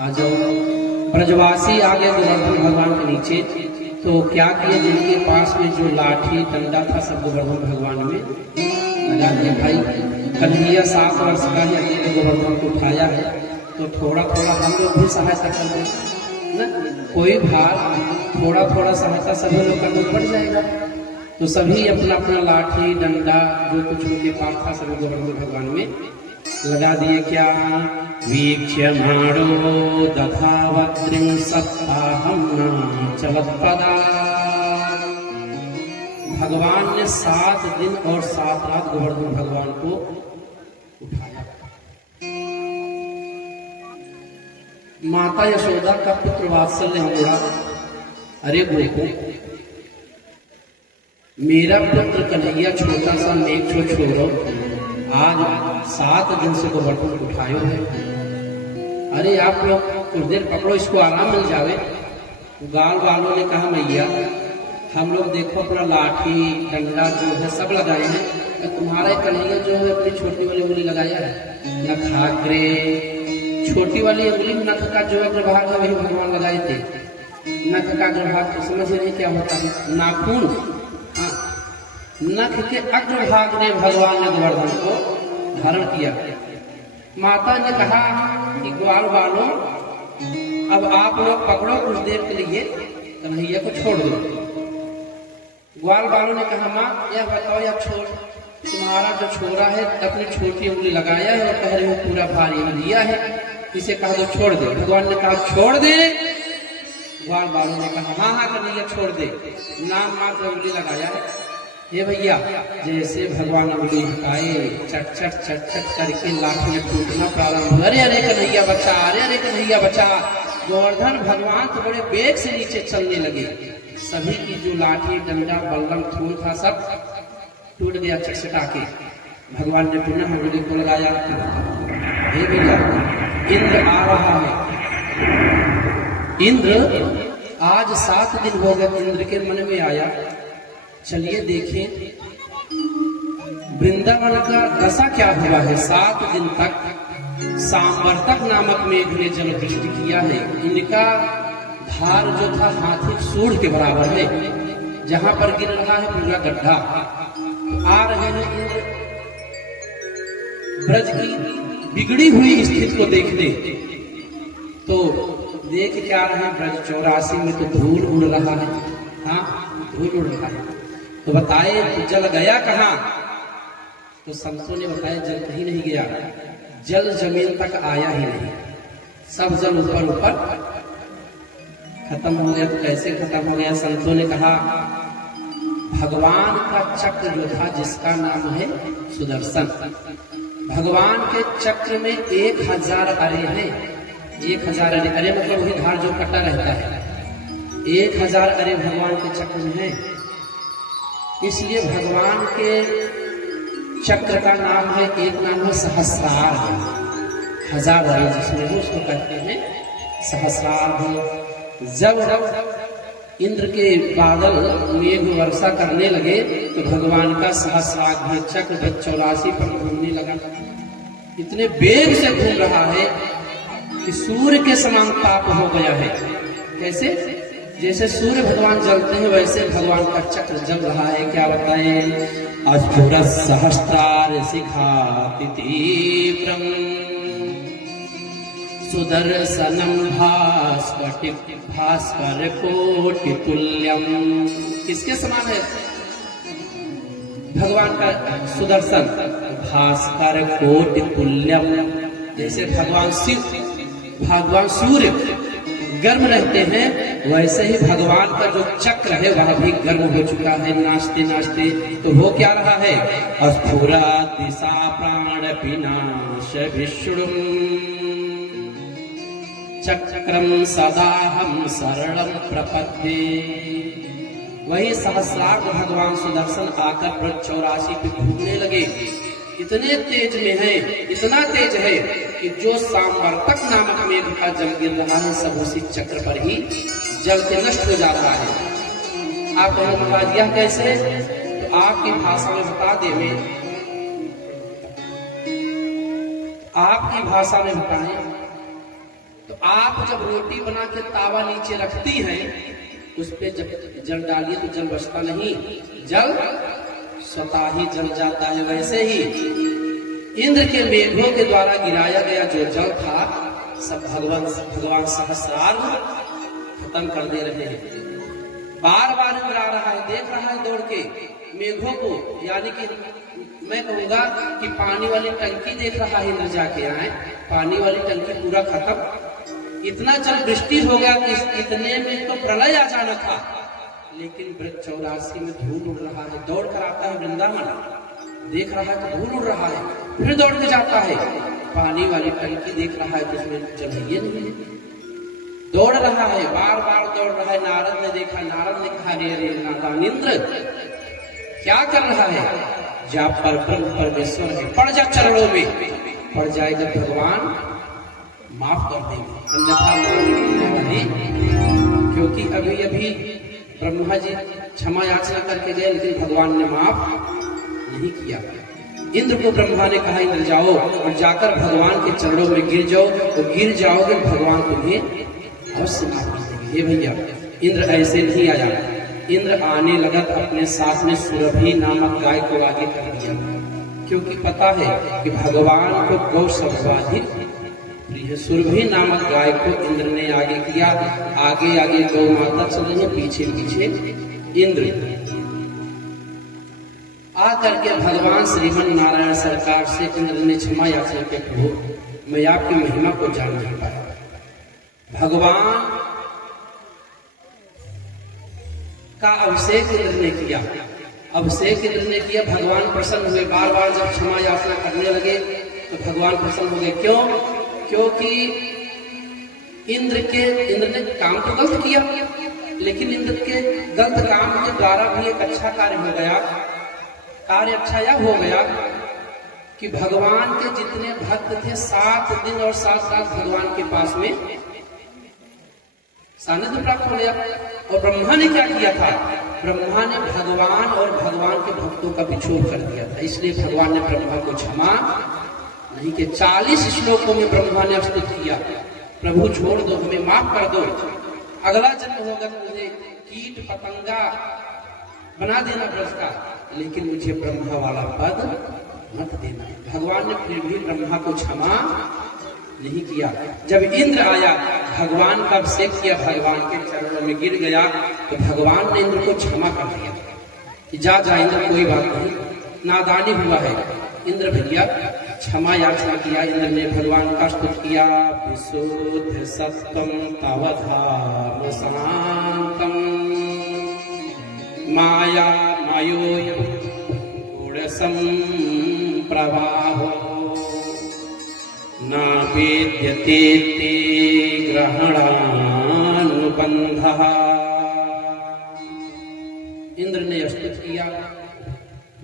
आ जाओ। ब्रजवासी आ गए गोवर्धन भगवान के नीचे। तो क्या किए, जिनके पास में जो लाठी डंडा था सब गोवर्धन भगवान में लगा दिया। भाई कन्हैया 7 वर्ष का ही अकेले गोवर्धन को उठाया है, तो थोड़ा थोड़ा हम लोग भी सहायता कर दें न। कोई भार थोड़ा थोड़ा सहायता सभी लोग करने बढ़ जाएगा। तो सभी अपना अपना लाठी डंडा जो कुछ उनके पास था सभी गोवर्धन भगवान में लगा दिए। क्या वीक्ष्य माणो दधावत्रिं सप्ताहं चलत्पदा। भगवान ने 7 दिन और 7 रात गोवर्धन भगवान को उठाया। माता यशोदा का पुत्र वात्सल्य हुआ, अरे गोकु मेरा पुत्र कन्हैया छोटा सा नेक छोड़ो, आज 7 दिन से गोवर्धन उठायो है। अरे आप लोग कुछ देर पकड़ो, इसको आराम मिल जावे। गाल वालों ने कहा मैया हम लोग देखो अपना लाठी डंडा जो है सब लगाए हैं, तो तुम्हारा कन्हैया जो है अपनी छोटी वाली उंगली लगाया है। नखाग्रे छोटी वाली उंगली नख का जो अग्रभाग है वही भगवान लगाए थे। नख का अग्रभाग तो समझ नहीं क्या होता है, नाखून। हाँ, नख के अग्रभाग ने भगवान ने गोवर्धन को धारण किया। माता ने कहा कि ग्वाल वालों अब आप लोग पकड़ो कुछ देर के लिए, कन्हैया को छोड़ दो। ग्वाल वालों ने कहा माँ यह बताओ, या छोड़ तुम्हारा जो छोरा है अपनी छोटी उंगली लगाया है और कह रहे हो पूरा भार यहाँ दिया है, इसे कहा दो छोड़ दे। भगवान ने कहा छोड़ दे। ग्वाल वालों ने कहा हाँ हाँ कन्हैया छोड़ दे, नाम मात्र उंगली लगाया है। ये भैया जैसे भगवान उंगली हटाए चट चट चट चट करके लाठियां टूटना प्रारंभ हुआ। अरे अरे कन्हैया बचा, अरे अरे कन्हैया बचा। गोवर्धन भगवान तो बड़े बेग से नीचे चलने लगे। सभी की जो लाठी डंडा बल्लम थूल था सब टूट गया चटचटा के। भगवान ने पुनः उंगली को लगाया। हे भैया इंद्र आ रहा है। इंद्र आज 7 दिन हो गए। इंद्र के मन में आया चलिए देखें वृंदावन का दशा क्या हुआ है। 7 दिन तक सांवर्तक नामक मेघ ने जल वृष्टि किया है। इनका भार जो था हाथी सूढ़ के बराबर है। जहां पर गिर रहा है पूरा गड्ढा। आ रहे हैं इंद्र ब्रज की बिगड़ी हुई स्थिति को देखने। तो देख क्या रहे हैं, ब्रज 84 में तो धूल उड़ रहा है। हाँ धूल उड़ रहा है। तो बताए जल गया कहाँ? तो संतों ने बताया जल कहीं नहीं गया, जल जमीन तक आया ही नहीं। सब जल ऊपर ऊपर खत्म हो गया। तो कैसे खत्म हो गया? संतों ने कहा भगवान का चक्र जो था जिसका नाम है सुदर्शन, भगवान के चक्र में 1000 अरे हैं। 1000 अरे, अरे मतलब वही धार जो कटा रहता है। 1000 अरे भगवान के चक्र में है। इसलिए भगवान के चक्र का नाम है, एक नाम है सहस्रार, 1000 अरे जिसमें उसको कहते हैं सहस्रार। जब इंद्र के बादल मेघ वर्षा करने लगे तो भगवान का सहस्रार चक्र 84 पर घूमने लगा। इतने वेग से घूम रहा है कि सूर्य के समान ताप हो गया है। कैसे? जैसे सूर्य भगवान जलते हैं वैसे भगवान का चक्र जल रहा है। क्या बताए? अस्फुर सहस्रार शिखा तीव्रम सुदर्शनम भास्कर कोटि तुल्यम। किसके समान है भगवान का सुदर्शन? भास्कर कोटि तुल्यम। जैसे भगवान सूर्य गर्म रहते हैं, वैसे ही भगवान का जो चक्र है वह भी गर्म हो चुका है नाचते नाचते। तो हो क्या रहा है? अस्फुरा दिशा प्राण विनाश विष्णुम चक्रम सदा हम शरणम प्रपद्ये। वही सहस्रार भगवान सुदर्शन आकर व्रत 84 पे घूमने लगे। इतने तेज में है, इतना तेज है कि जो सांवर्तक नामक मेघ का जल गिर रहा है सब उसी चक्र पर ही जल के नष्ट हो जा रहा है। आप महाराज यह कैसे? तो आपकी भाषा में बता दे, में आपकी भाषा में बताएं तो आप जब रोटी बना के तावा नीचे रखती हैं, उस पे जब जल डालिए तो जल बचता नहीं, जल स्वतः ही जल जाता है। वैसे ही इंद्र के मेघों के द्वारा गिराया गया जो जल था सब भगवान सहस्रार खत्म कर दे रहे हैं। बार बार गिरा रहा है, देख रहा है दौड़ के मेघों को। यानी कि मैं कहूंगा कि पानी वाली टंकी देख रहा है इंद्र जाके आए, पानी वाली टंकी पूरा खत्म। इतना जल वृष्टि हो गया कि इतने में तो प्रलय आ जाना था, लेकिन व्रत 84 में धूल उड़ रहा है। दौड़ कर आता है वृंदावन, देख रहा है तो धूल उड़ रहा है, फिर दौड़ के जाता है पानी वाली टंकी देख रहा है तो उसमें जल ही नहीं है। दौड़ रहा है, बार बार दौड़ रहा है। नारद ने देखा, नारद ने कहा रे नादान इंद्र क्या कर रहा है? जा पर ब्रह्म परमेश्वर है, पड़ जा चरणों में, पड़ जाएगा भगवान माफ कर देंगे, अन्यथा नहीं। क्योंकि अभी अभी ब्रह्मा जी क्षमा याचना करके गए, लेकिन भगवान ने माफ नहीं किया। इंद्र को ब्रह्मा ने कहा इंद्र जाओ और जाकर भगवान के चरणों में गिर जाओ, तो गिर जाओगे भगवान तुम्हें अवश्य माफ कर देंगे। हे भैया, इंद्र ऐसे नहीं आया। इंद्र आने लगा तो अपने साथ में सुरभि नामक गाय को आगे कर दिया, क्योंकि पता है कि भगवान को गौ सर्वाधिक प्रिय। सुरभि नामक गाय को इंद्र ने आगे किया। आगे आगे गौ माता चल रही है, पीछे पीछे इंद्र। आकर के भगवान श्रीमन नारायण सरकार से इंद्र ने क्षमा याचना के प्रभु मैं आपकी महिमा को जान नहीं पाया। भगवान का अभिषेक इंद्र ने किया, अभिषेक इंद्र ने किया। भगवान प्रसन्न हुए। बार बार जब क्षमा याचना करने लगे तो भगवान प्रसन्न हो गए। क्यों? क्योंकि इंद्र ने काम तो गलत किया, लेकिन इंद्र के गलत काम के द्वारा भी एक अच्छा कार्य हो गया। कार्य अच्छा यह हो गया कि भगवान के जितने भक्त थे 7 दिन और 7 रात भगवान के पास में सानिध्य प्राप्त हो गया। और ब्रह्मा ने क्या किया था? ब्रह्मा ने भगवान और भगवान के भक्तों का बिछोड़ कर दिया था। इसलिए भगवान ने ब्रह्मा को क्षमा नहीं कि 40 श्लोकों में ब्रह्मा ने स्तुत किया, प्रभु छोड़ दो, हमें माफ कर दो, अगला जन्म होगा तो मुझे कीट पतंगा बना देना ब्रज का, लेकिन मुझे ब्रह्मा वाला पद मत देना। भगवान ने फिर भी ब्रह्मा को क्षमा नहीं किया। जब इंद्र आया, भगवान का अभिषेक किया, भगवान के चरणों में गिर गया, तो भगवान ने इंद्र को क्षमा कर दिया कि जा इंद्र, कोई बात नहीं, नादानी हुआ है। इंद्र भैया क्षमा याचना किया। इंद्र ने भगवान का स्तुति किया। विशुद्ध सत्वं तव धाम शांतम माया मायोऽयं गुणसंप्रवाहो नावेद्यते ते ग्रहणानुबंधः। इंद्र ने स्तुति किया,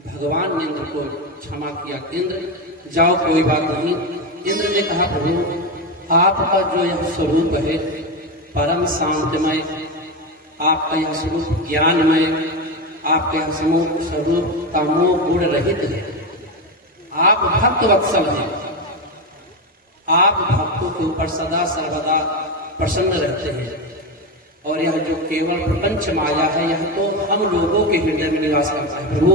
भगवान ने इंद्र को क्षमा किया। इंद्र जाओ, कोई बात नहीं। इंद्र ने कहा प्रभु आपका जो यह स्वरूप है परम शांतमय, आपका यह स्वरूप ज्ञानमय, आपका यह स्वरूप तमो गुण रहित है। आप भक्त वत्सल हैं, आप भक्तों के ऊपर सदा सर्वदा प्रसन्न रहते हैं। और यह जो केवल प्रपंच माया है, यह तो हम लोगों के हृदय में निवास करता है। प्रभु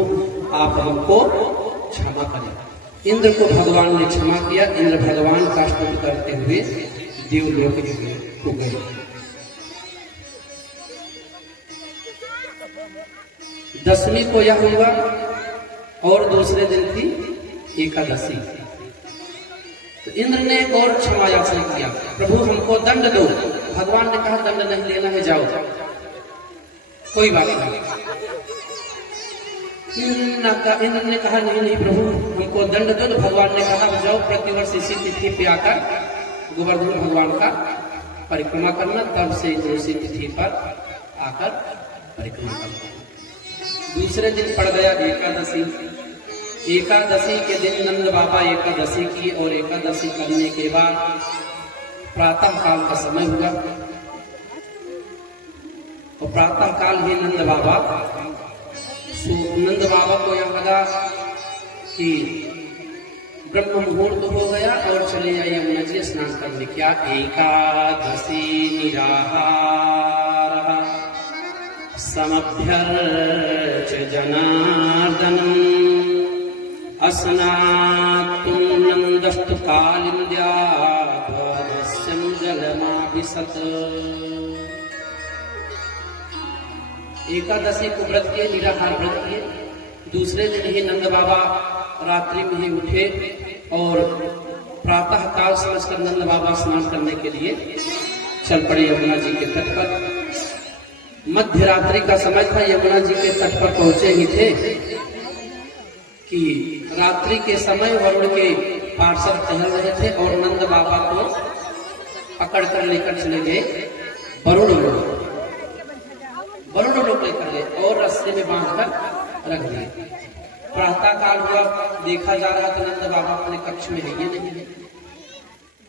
आप हमको क्षमा करें। इंद्र को भगवान ने क्षमा किया। इंद्र भगवान का स्तुति करते हुए देवलोक हो गए। दसवीं को यह हुआ और दूसरे दिन थी एकादशी। तो इंद्र ने एक और क्षमा याचना किया, प्रभु हमको दंड दो। भगवान ने कहा दंड नहीं लेना है, जाओ कोई बात नहीं। इंद्र ने कहा नहीं नहीं प्रभु हमको दंड दो। तो भगवान ने कहा जाओ प्रतिवर्ष इसी तिथि पे आकर गोवर्धन भगवान का परिक्रमा करना। तब से इसी तिथि पर आकर परिक्रमा करना। दूसरे दिन पड़ गया एकादशी। एकादशी के दिन नंद बाबा एकादशी की और एकादशी करने के बाद प्रातः काल का समय हुआ। और प्रातः काल ही नंद बाबा को यह लगा कि ब्रह्म मुहूर्त हो गया और चले आए यमुना जी स्नान करने। क्या एकादशी निराहार समभ्यर्च जनार्दनम् अस्नातुं नन्दस्तु कालिन्द्या द्वादश्यं जलमाभिसत। एकादशी को व्रत किए, निराहार व्रत किए। दूसरे दिन ही नंद बाबा रात्रि में ही उठे और प्रातः काल समझकर नंद बाबा स्नान करने के लिए चल पड़े यमुना जी के तट पर। मध्य रात्रि का समय था, यमुना जी के तट पर पहुंचे ही थे कि रात्रि के समय वरुण के पार्षद टहल रहे थे और नंद बाबा को पकड़ कर लेकर चले गए वरुण लोग लेकर गए और रस्ते में बांधकर रख दिए। प्रातः काल हुआ, देखा जा रहा तो नंद बाबा अपने कक्ष में है ये नहीं है।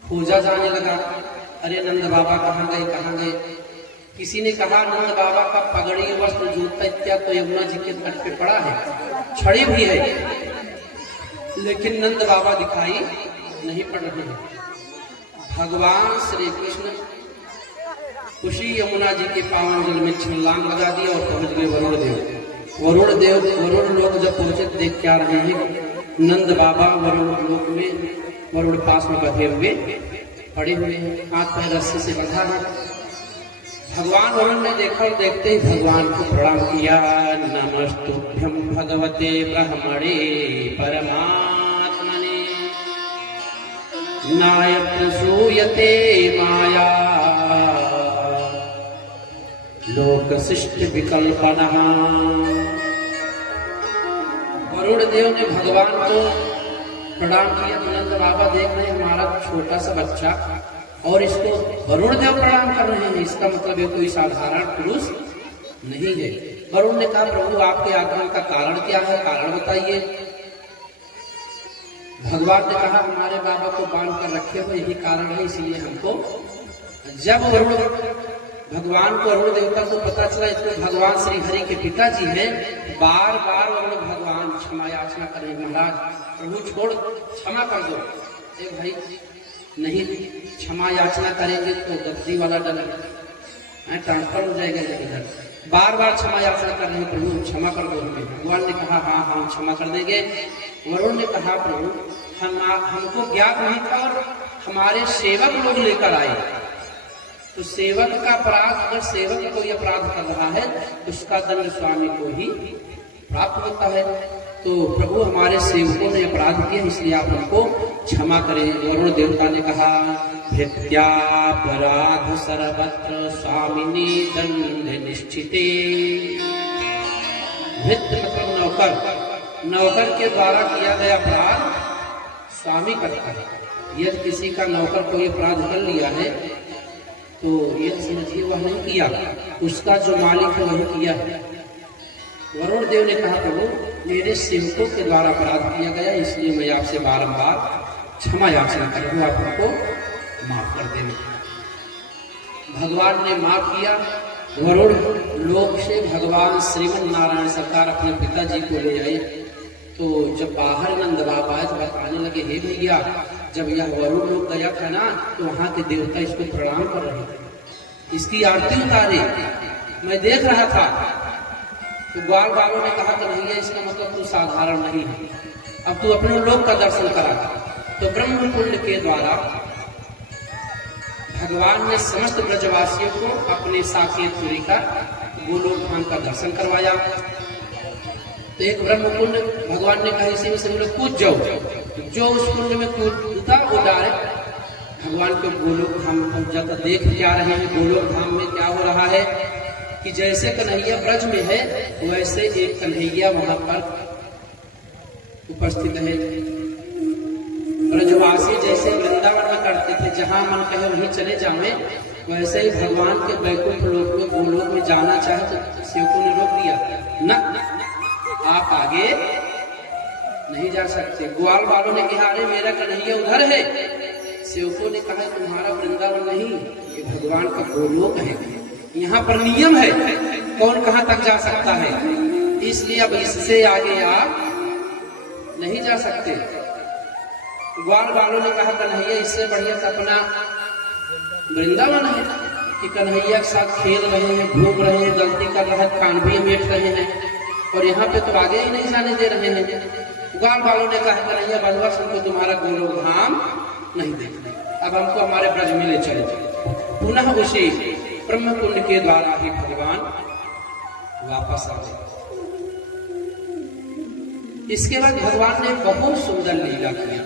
खोजा जाने लगा, अरे नंद बाबा कहाँ गए। किसी ने कहा नंद बाबा का पगड़ी वस्त्र जूता इत्यादि तो यमुना जी के तट पे पड़ा है, छड़ी भी है, लेकिन नंद बाबा दिखाई नहीं पड़ रहे हैं। भगवान श्री कृष्ण उसी यमुना जी के पावन जल में छलांग लगा दिया और पहुंच गए वरुण देव। वरुण लोग जब पहुंचे देख क्या रहे हैं, नंद बाबा वरुण लोक में वरुण पास में बैठे हुए पड़े हुए हैं, हाथ पैर रस्सी से बंधा है। भगवान वरुण ने देखा और देखते ही भगवान को प्रणाम किया। नमस्तुभ्यं भगवते ब्रह्मणे परमात्मने नायत्र सूयते माया लोक शिष्ट विकल्पना। वरुण देव ने भगवान को प्रणाम किया। नंद बाबा देख रहे हैं हमारा छोटा सा बच्चा और इसको वरुण देव प्रणाम कर रहे हैं, इसका मतलब ये कोई साधारण पुरुष नहीं है। वरुण ने कहा प्रभु आपके आगमन का कारण क्या है, कारण बताइए। भगवान ने कहा हमारे बाबा को बांध कर रखे हुए यही कारण है, इसलिए हमको। जब भगवान को वरुण देवता को पता चला इसमें भगवान श्री हरि के पिताजी हैं, बार बार वरुण भगवान क्षमा याचना करें, महाराज प्रभु छोड़ क्षमा कर दो। एक भाई नहीं क्षमा याचना करेंगे तो गद्दी वाला डर ट्रांसफर हो जाएगा इधर। बार बार क्षमा याचना कर रहे हैं, प्रभु क्षमा कर दो हमें। भगवान ने कहा हाँ हाँ क्षमा कर देंगे। वरुण ने कहा प्रभु हमको ज्ञात नहीं था और हमारे सेवक लोग लेकर आए, तो सेवक का अपराध, अगर सेवक कोई अपराध कर रहा है उसका दंड स्वामी को ही प्राप्त होता है। तो प्रभु हमारे सेवकों ने अपराध किया इसलिए आप हमको क्षमा करें। वरुण देवता ने कहा भृत्यापराध सर्वत्र स्वामिनी दंड निश्चिते। भृत्य मतलब नौकर के द्वारा किया गया अपराध स्वामी करता है। यदि किसी का नौकर कोई अपराध कर लिया है तो यह समझिए वह नहीं किया, उसका जो मालिक है वही किया है। वरुण देव ने कहा प्रभु मेरे सेवकों के द्वारा अपराध किया गया, इसलिए मैं आपसे बारंबार क्षमा याचना कर रहा हूं, आप हमको माफ कर दें। भगवान ने माफ किया। वरुण लोक से भगवान श्रीमन नारायण सरकार अपने पिताजी को ले आए। तो जब बाहर नंद बाबा आए तो बताने लगे हे भैया जब यह वरुण लोग गया था ना तो वहां के देवता इसको प्रणाम कर रहे थे, इसकी आरती उतारे, मैं देख रहा था। तो ग्वाल बालों ने कहा कि भैया इसका मतलब तू साधारण नहीं है, अब तू अपने लोक का दर्शन करा। तो ब्रह्म कुंड के द्वारा भगवान ने समस्त ब्रजवासियों को अपने साकेतपुरी का गोलोक धाम का दर्शन करवाया। तो एक ब्रह्म कुंड भगवान ने कहा इसी में से लोग कूद जाओ, जो उस कुंड में कूदता वो डायरेक्ट भगवान को गोलोक धाम पहुंच जाता। देख क्या रहे हैं गोलोक धाम में क्या हो रहा है कि जैसे कन्हैया ब्रज में है वैसे एक कन्हैया वहां पर उपस्थित है। ब्रजवासी जैसे वृंदावन में करते थे, जहां मन कहे वहीं चले जावे, वैसे ही भगवान के वैकुंठ लोक में गोलोक में जाना चाहे तो सेवकों ने रोक दिया, न आप आगे नहीं जा सकते। ग्वाल वालों ने कहा अरे मेरा कन्हैया उधर है। सेवकों ने कहा तुम्हारा वृंदावन नहीं, ये भगवान का गोलोक है, यहाँ पर नियम है कौन कहाँ तक जा सकता है, इसलिए अब इससे आगे आप नहीं जा सकते। ग्वाल वालों ने कहा कन्हैया इससे बढ़िया तो अपना वृंदावन है कि कन्हैया के साथ खेल रहे हैं, घूम रहे हैं, गलती कर रहे हैं, कान भी मेट रहे हैं, और यहाँ पे तो आगे ही नहीं जाने दे रहे हैं। ग्वाल वालों ने कहा कन्हैया बलवा हमको तुम्हारा गोलोक धाम नहीं देखना, अब हमको हमारे ब्रज में ले चले जाओ। पुनः उसी ब्रह्म कुंड के द्वारा ही भगवान वापस आ गए। इसके बाद भगवान ने बहुत सुंदर लीला किया।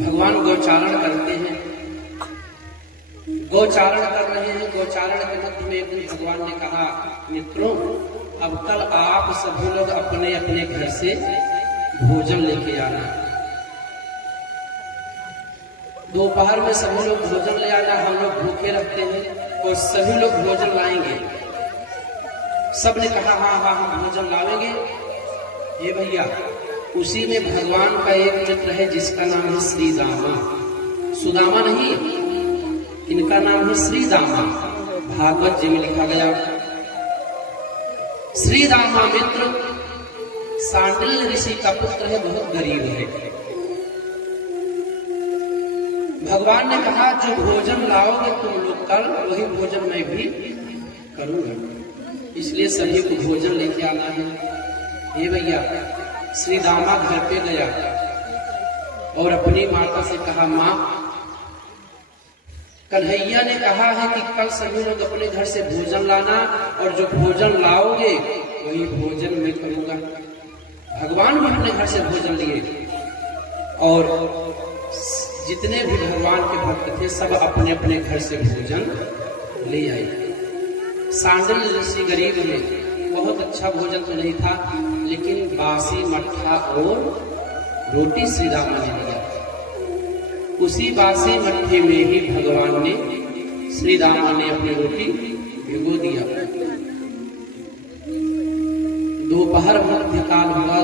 भगवान गोचारण करते हैं, गोचारण कर रहे हैं। गोचारण के मध्य में एक दिन भगवान ने कहा मित्रों अब कल आप सभी लोग अपने अपने घर से भोजन लेके आना। दोपहर में सभी लोग भोजन ले आना, हम लोग भूखे रखते हैं और सभी लोग भोजन लाएंगे। सबने कहा हाँ हाँ हम भोजन लाएंगे। ये भैया उसी में भगवान का एक मित्र है जिसका नाम है श्रीदामा, सुदामा नहीं, इनका नाम है श्रीदामा। भागवत जी में लिखा गया श्रीदामा मित्र सांडिल्य ऋषि का पुत्र है, बहुत गरीब है। भगवान ने कहा जो भोजन लाओगे तुम लोग कल वही भोजन मैं भी करूंगा, इसलिए सभी को भोजन लेके आना है। ये भैया श्रीदामा घर पे गया और अपनी माता से कहा माँ कन्हैया ने कहा है कि कल सभी लोग अपने घर से भोजन लाना और जो भोजन लाओगे वही भोजन मैं करूंगा। भगवान भी अपने घर से भोजन लिए और जितने भी भगवान के भक्त थे सब अपने अपने घर से भोजन ले आए। सांडिल्य ऋषि गरीब में बहुत अच्छा भोजन तो नहीं था, लेकिन बासी मट्ठा और रोटी श्रीदामा ने दिया। उसी बासी मट्ठे में ही भगवान ने श्रीदामा ने अपनी रोटी भिगो दिया। दोपहर मध्यकाल हुआ,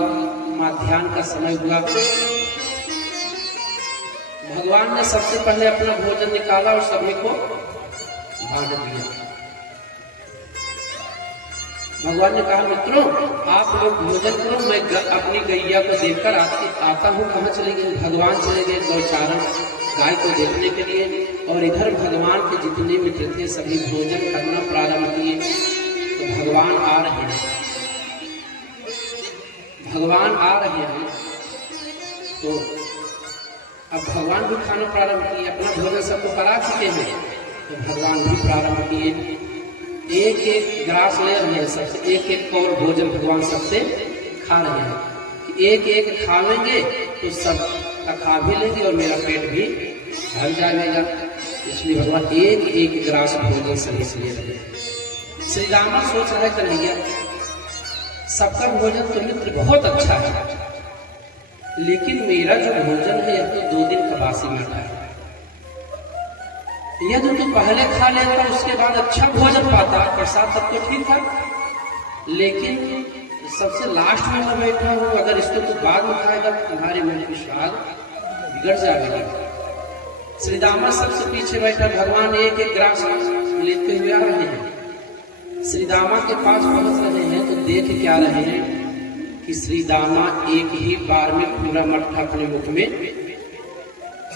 मध्याह्न का समय हुआ। भगवान ने सबसे पहले अपना भोजन निकाला और सभी को बांट दिया। भगवान ने कहा मित्रों आप लोग भोजन करो, मैं अपनी गैया को देखकर आता हूँ। कहाँ चले गए? भगवान चले गए गौचारण गाय को देखने के लिए, और इधर भगवान के जितने मित्र थे सभी भोजन करना प्रारंभ किए। तो भगवान आ रहे हैं, भगवान आ रहे हैं, तो अब भगवान भी खाना प्रारंभ किए। अपना भोजन सबको करा चुके हैं तो भगवान भी प्रारंभ किए। एक एक ग्रास ले रहे हैं, सबसे एक एक और भोजन भगवान सबसे खा रहे हैं। एक एक खावेंगे तो सब का खा भी लेंगे और मेरा पेट भी भर जाएगा, इसलिए भगवान एक एक ग्रास भोजन सही से ले रहे हैं। श्री रामा सोच रहे कन्हैया सबका भोजन तो मित्र बहुत अच्छा है, लेकिन मेरा जो भोजन है यह तो 2 दिन का बासी मट्ठा है। यदि तू पहले खा लेता उसके बाद अच्छा भोजन पाता, प्रसाद तब तो ठीक था, लेकिन सबसे लास्ट में मैं बैठा हूँ, अगर इसको तू बाद में खाएगा तो तुम्हारे मुंह की स्वाद बिगड़ जाएगा। श्रीदामा सबसे पीछे बैठा, भगवान एक एक ग्रास लेते हुए आ रहे हैं। श्रीदामा के पास पहुंच रहे हैं तो देख क्या रहे हैं कि श्रीदामा एक ही बार में पूरा मट्ठा अपने मुख में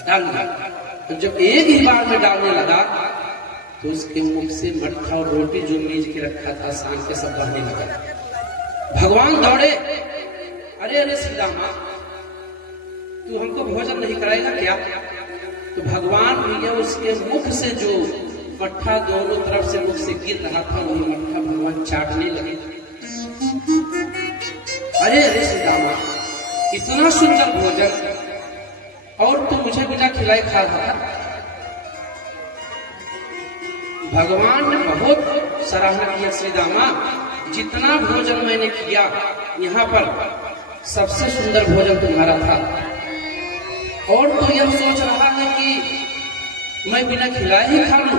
डाल दिया। तो जब एक ही बार में डालने लगा तो उसके मुख से मट्ठा और रोटी जो मीज के रखा था शान के सब बहने लगा। भगवान दौड़े, अरे अरे श्रीदामा तू हमको भोजन नहीं कराएगा क्या? तो भगवान भैया उसके मुख से जो मट्ठा दोनों तरफ से मुख से गिर रहा था, वही मट्ठा भगवान चाटने लगे। अरे अरे सीतामा, इतना सुंदर भोजन और तुम मुझे बिना खिलाए खा रहा था। भगवान ने बहुत सराहना किया, सीतामा जितना भोजन मैंने किया यहाँ पर सबसे सुंदर भोजन तुम्हारा था, और तो यह सोच रहा है कि मैं बिना खिलाए ही खा लूं।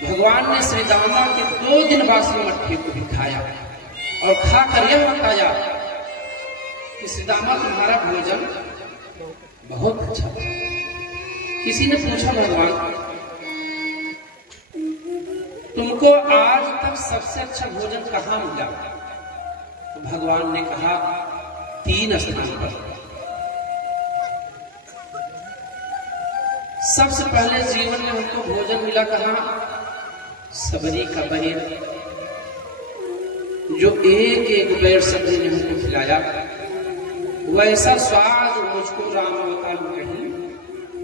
भगवान ने श्री दामा के 2 दिन बासी मट्ठे को भी खाया और खाकर यह बताया कि श्री दामा तुम्हारा भोजन बहुत अच्छा था। किसी ने पूछा, भगवान तुमको आज तक सबसे अच्छा भोजन कहाँ मिला? तो भगवान ने कहा, 3 स्थान पर। सबसे पहले जीवन में हमको भोजन मिला कहाँ? सबरी का पनीर, जो एक एक बेर सब्जी ने हमको खिलाया, वैसा स्वाद मुझको राम अवतार में कहीं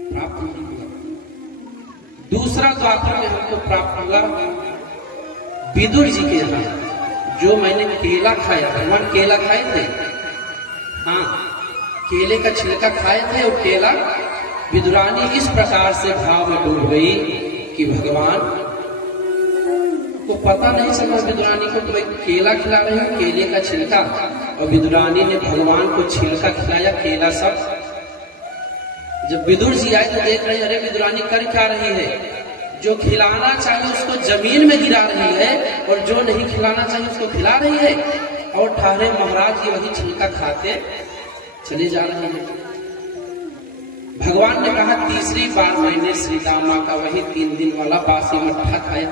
प्राप्त नहीं हुआ। दूसरा द्वापर में हमको प्राप्त हुआ विदुर जी के यहाँ, जो मैंने केला खाया। भगवान केला खाए थे, हाँ केले का छिलका खाए थे, और केला विदुरानी इस प्रकार से भाव में डूब गई कि भगवान को पता नहीं चला, विदुरानी को मैं केला खिला रही हूँ, केले का छिलका, और विदुरानी ने भगवान को छिलका खिलाया, केला सब। जब विदुर जी आए तो देख रहे, अरे विदुरानी कर क्या रही है? जो खिलाना चाहिए उसको जमीन में गिरा रही है, और जो नहीं खिलाना चाहिए उसको खिला रही है। और ठहरे महाराज जी वही छिलका खाते चले जा रहे हैं। भगवान ने कहा, तीसरी बार मैंने श्री दामा का वही 3 दिन वाला बासी मट्ठा खाया।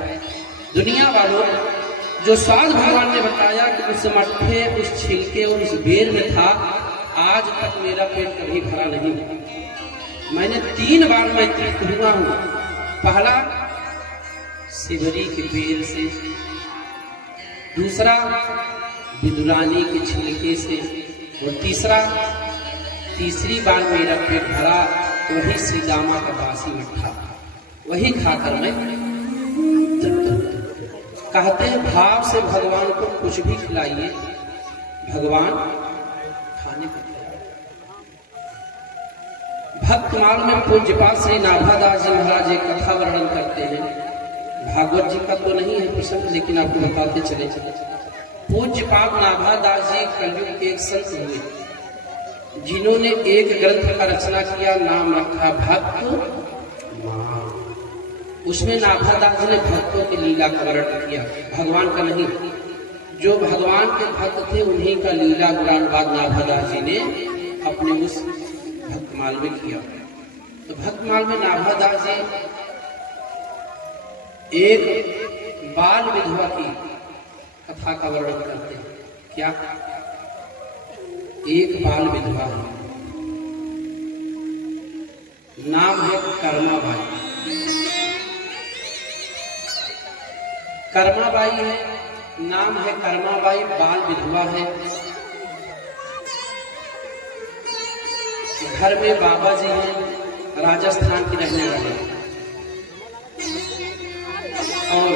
दुनिया वालों, जो स्वाद भगवान ने बताया कि उस मट्ठे, उस छिलके और उस बेर में था, आज तक मेरा पेट कभी भरा नहीं। मैंने 3 बार मैं तृप्त हुआ हूं। पहला सिवरी के बेर से, दूसरा विदुरानी के छिलके से, और तीसरी बार मेरा पेट भरा तो वही श्री दामा का बासी मट्ठा, वही खाकर मैं कहते हैं भाव से भगवान को कुछ भी खिलाइए, भगवान खाने को तैयार। भक्तमाल में पूज्यपाद श्री नाभादास जी महाराज एक कथा वर्णन करते हैं। भागवत जी का तो नहीं है प्रसंग, लेकिन आपको बताते चले। पूज्यपाद नाभादास जी कलयुग के एक संत हुए, जिन्होंने एक ग्रंथ का रचना किया, नाम रखा भक्त। उसमें नाभादास जी ने भक्तों की लीला का वर्णन किया, भगवान का नहीं। जो भगवान के भक्त थे उन्हीं का लीला गुणानुवाद नाभादास जी ने अपने उस भक्तमाल में किया। तो भक्तमाल में नाभादास जी एक बाल विधवा की कथा का वर्णन करते हैं। क्या? एक बाल विधवा है, नाम है कर्माबाई। कर्माबाई है, नाम है कर्माबाई, बाल विधवा है। घर में बाबा जी हैं, राजस्थान की रहने वाले, और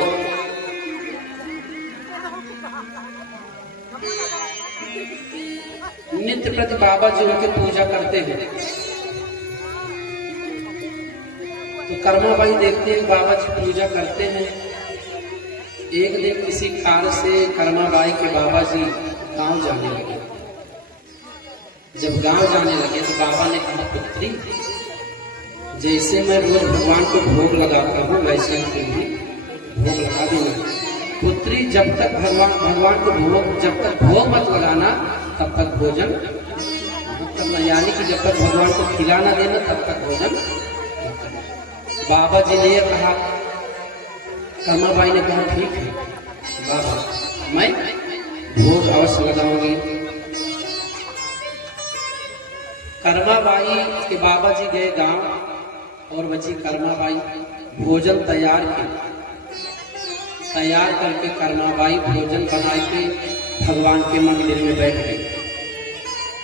नित्य प्रति बाबा जी उनकी पूजा करते हैं। तो कर्माबाई देखते हैं बाबा जी पूजा करते हैं। एक दिन किसी कार्य से कर्माबाई के बाबा जी गांव जाने लगे। जब गांव जाने लगे तो बाबा ने कहा, पुत्री जैसे मैं रोज भगवान को भोग लगाता हूँ वैसे तुम भी भोग लगा देना। पुत्री जब तक भगवान को जब तक भोग मत लगाना तब तक भोजन मत करना, यानी कि जब तक भगवान को खिलाना देना तब तक भोजन मत करना। बाबा जी ने यह कहा। कर्माबाई ने कहा, ठीक है बाबा, मैं भोग अवश्य लगाऊंगी। कर्माबाई के बाबा जी गए गांव, और बची कर्माबाई भोजन तैयार करके कर्माबाई भोजन बना के भगवान के मंदिर में बैठ गई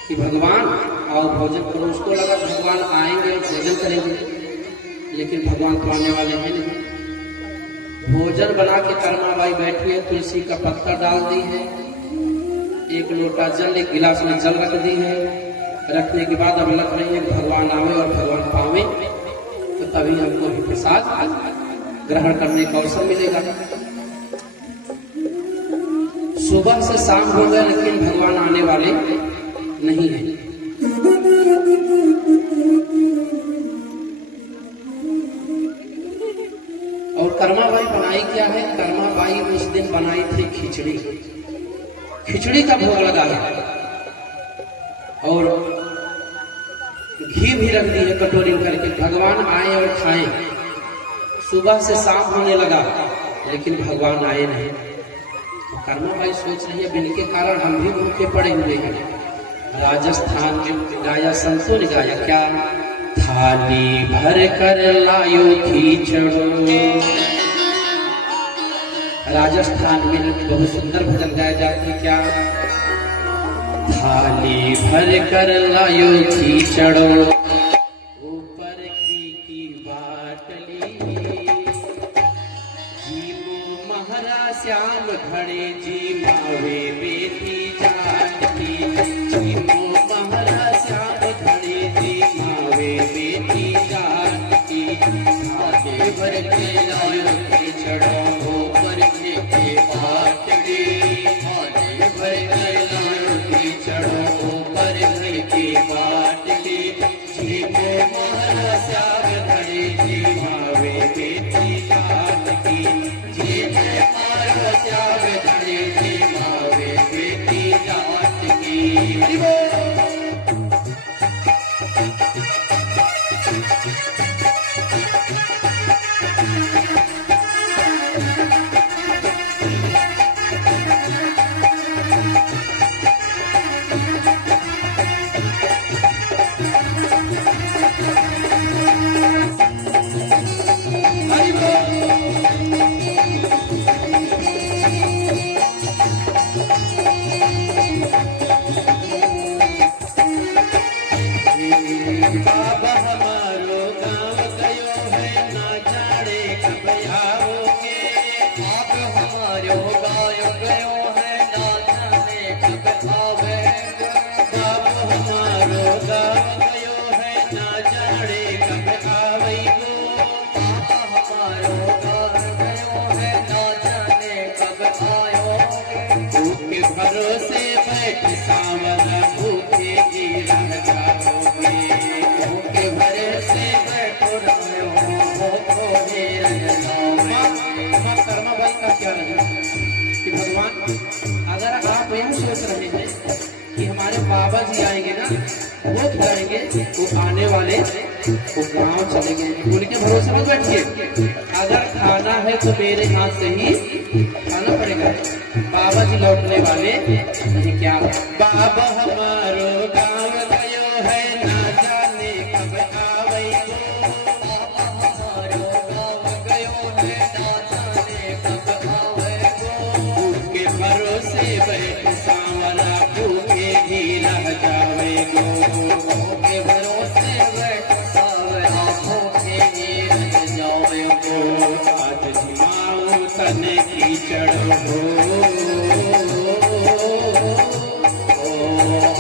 कि भगवान आओ भोजन करो। उसको लगा भगवान आएंगे और भोजन करेंगे, लेकिन भगवान तो आने वाले हैं नहीं। भोजन बना के कर्मा बाई बैठी है, तुलसी का पत्ता डाल दी है, एक लोटा जल, एक गिलास में जल रख दी है। रखने के बाद अब लग रही है भगवान आवे और भगवान पावे तो तभी हमको भी प्रसाद ग्रहण करने का अवसर मिलेगा। सुबह से शाम हो गया लेकिन भगवान आने वाले नहीं है। और कर्मा बाई बनाई क्या है? कर्मा बाई उस दिन बनाई थी खिचड़ी। खिचड़ी का भोग लगा है और घी भी रख दी है कटोरी करके। भगवान आए और खाएं। सुबह से शाम होने लगा लेकिन भगवान आए नहीं। तो कर्मा बाई सोच रही है जिनके कारण हम भी भूखे पड़े हुए हैं। राजस्थान में गाया, संतों ने गाया क्या? थाली भर कर लायो खिचड़ो। राजस्थान में बहुत सुंदर भजन गाया जाता है क्या? थाली भर कर लायो खिचड़ो, ऊपर की बाटली, जीवो महरा श्याम घड़े, जी मावे बेटी जानती। जीवो महरा श्याम घड़े, जी मावे बेटी जानती। थाली भर के लायो खिचड़ो, ऊपर की बाटली, थाली भर के लायो खिचड़ो, ऊपर की बाटली, जीवो महरा श्याम घड़े, जी मावे बेटी जानती। जीवो महरा श्याम घड़े, जी मावे बेटी जानती। बाबा हमारो गाँव गयो है, ना जाने कब आओगे। आप हमारो गाँव गयो है, ना जाने कब आओगे। बाबा हमारो गाँव गयो है, ना जाने कब आवेगो। बाबा हमारो गाँव गयो है, ना जाने कब आओगे। भूखे भरोसे बैठ सावला, भूखे ही रह जाओगे। भूखे भरोसे बैठो रहो, भूखो ही रह जाओगे। कर्मा बाई का क्या रहा कि भगवान अगर आप यह सोच रहे हैं कि हमारे बाबा जी आएंगे ना, वो खिलाएंगे, वो आने वाले वो गाँव चले गए, उनके भरोसे मत बैठिए। अगर खाना है तो मेरे हाथ से ही खाना पड़ेगा। बाबा जी लौटने वाले नहीं क्या? बाबा हमारो गाँव गयो है, ना जाने कब आवेगो। बाबा हमारो गाँव गयो है, ना जाने कब आवेगो। भूखे भरोसे बैठ सांवला, भूखे ही रह जावेगो। भूखे भरोसे बैठ सांवला, भूखे ही रह जावेगो। आज जिमाऊं तन कीचड़ हो,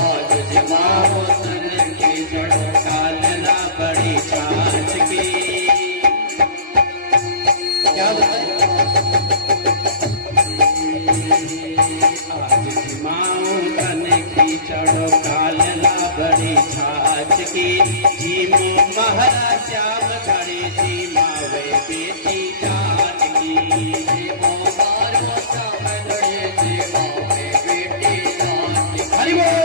आज जिमाऊं तन कीचड़, डालना बड़ी छाछ की। क्या बताए? आज जिमाऊं तन कीचड़, डालना बड़ी छाछ की। जीमो महरा श्याम घड़े, जी मावे बेटी जानकी। जीमो महरा श्याम घड़े, जी मावे बेटी जानकी। हरि बोल।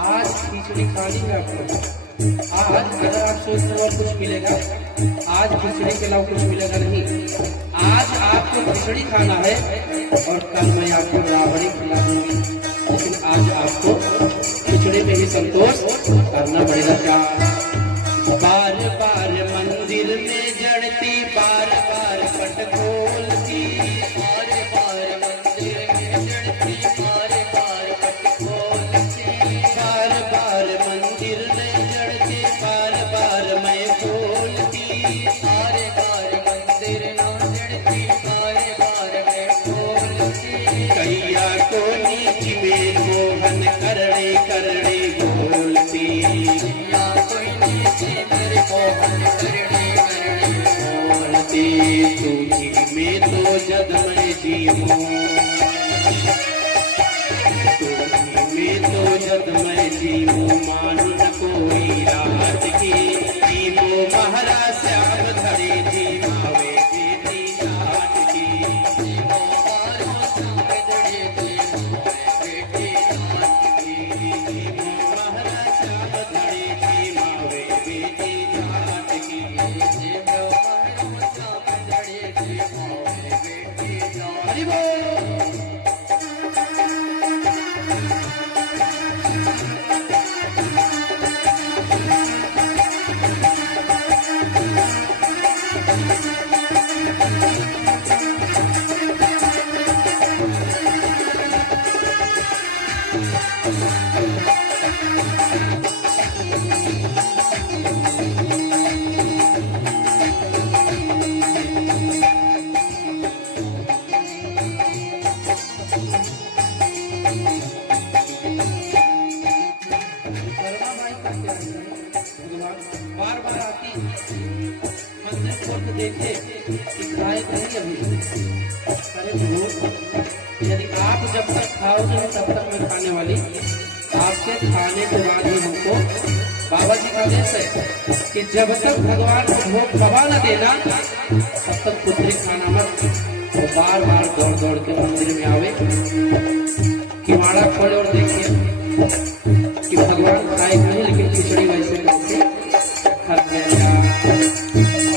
आज खिचड़ी खानी है आपको। आज अगर आप सोच रहे हो कुछ मिलेगा, आज खिचड़ी के अलावा कुछ मिलेगा नहीं। आज आपको खिचड़ी खाना है और कल मैं आपको राबड़ी खिला दूंगी, लेकिन आज आपको खिचड़ी में ही संतोष करना पड़ेगा। क्या बार बार मंदिर में जड़ती, बार बार पट खोलती, बार बार मंदिर में जड़ती, बार बार पट खोलती, बार बार मंदिर में जड़ती, बार बार मैं खोलती, बार बार मंदिर में जड़ती, बार बार मैं खोलती, कैया को नीच में मोहन करड़े करड़े बोलती, या कोई नीचे मेरे मोहन करने बोलती तुझी में तो जद मैं जीऊं, तुझी में तो जद मैं जीऊं, मानू न कोई रात की, जीवो महाराज श्याम धड़े जीवावे बेटी जाट की, जीवो मारो श्याम धड़े जीवावे बेटी जाट की, जीवो महाराज श्याम धड़े जीवावे बेटी जाट की। जीवो मारो श्याम धड़े जीवावे बेटी जाट हरि बोल। बार बार आती मंदिर खोल के देखे कि खाए नहीं अभी। अरे भूत, यदि आप जब तक खाओगे तब तक मैं खाने वाली, आपके खाने के बाद ही हमको बाबा जी का आदेश है कि जब तक भगवान को भोग खवा न देना तब तक पुत्री खाना मत। तो बार बार दौड़ दौड़ के मंदिर में आवे, किवाड़ा खोले और देखिए कि भगवान खाए नहीं, लेकिन खिचड़ी वैसे कैसे खा गया।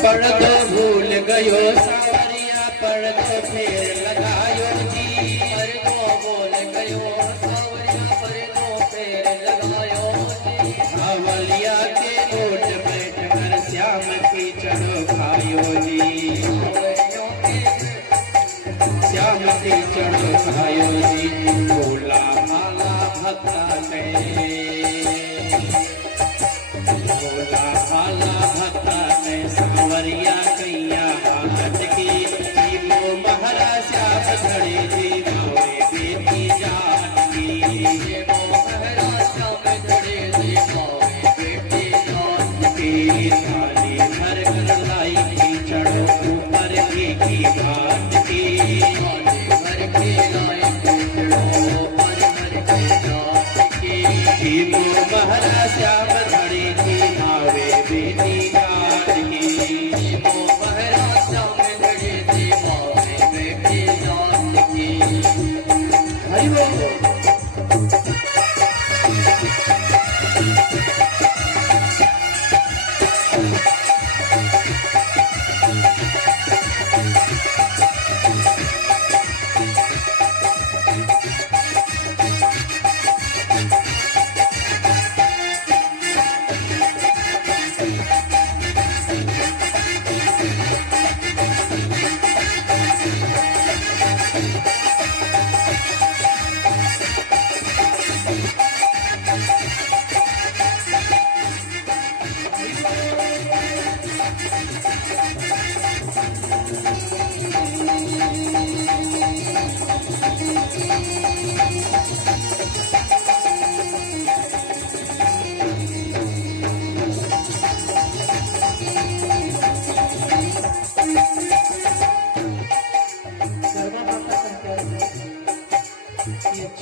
पढ़ दो भूल गयो सावरिया, पढ़ दो फेर लगायो जी, पर दो बोल गयो सावरिया, पर दो पैर लगायो जी, सावलिया के ओट बैठ कर श्याम की चढ़ो खायो जी, सावरियों के श्याम की चढ़ो खायो जी। भोला भाला भक्ता कहे, भोला भाला भक्ता कहे, सावरिया कैया हाथ की, जीवो महाराज श्याम धड़े जीवावे बेटी जाट की, जीवो महाराज श्याम धड़े जीवावे बेटी जाट की। थाली भर कर लाई खिचड़ो ऊपर की भात की, थाली भर के लाए खिचड़ो पर भर के जाट की, जीवो महाराज श्याम धड़े जीवावे बेटी जाट की। जीवो महाराज श्याम धड़े जीवावे बेटी जाट की। हरि बोल।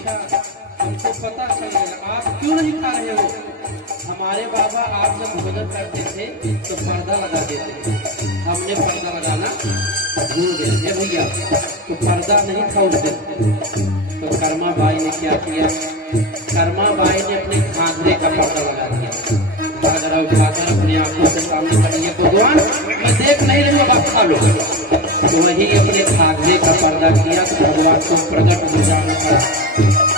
अच्छा, हमको पता चल गया, आप क्यों नहीं खा रहे हो? हमारे बाबा आप जब भोजन करते थे तो पर्दा लगा देते थे, हमने पर्दा लगाना भूल गए भैया, तो पर्दा नहीं था उस दिन। तो कर्मा बाई ने क्या किया, कर्मा बाई ने अपने घाघरे का पर्दा लगा दिया, घाघरा उठाकर अपनी आंखों के सामने कर दिया, भगवान मैं देख नहीं रही हूँ, अब आप खा लो। तो वही अपने घाघरे का पर्दा किया तो भगवान को प्रकट हो जाना पड़ा।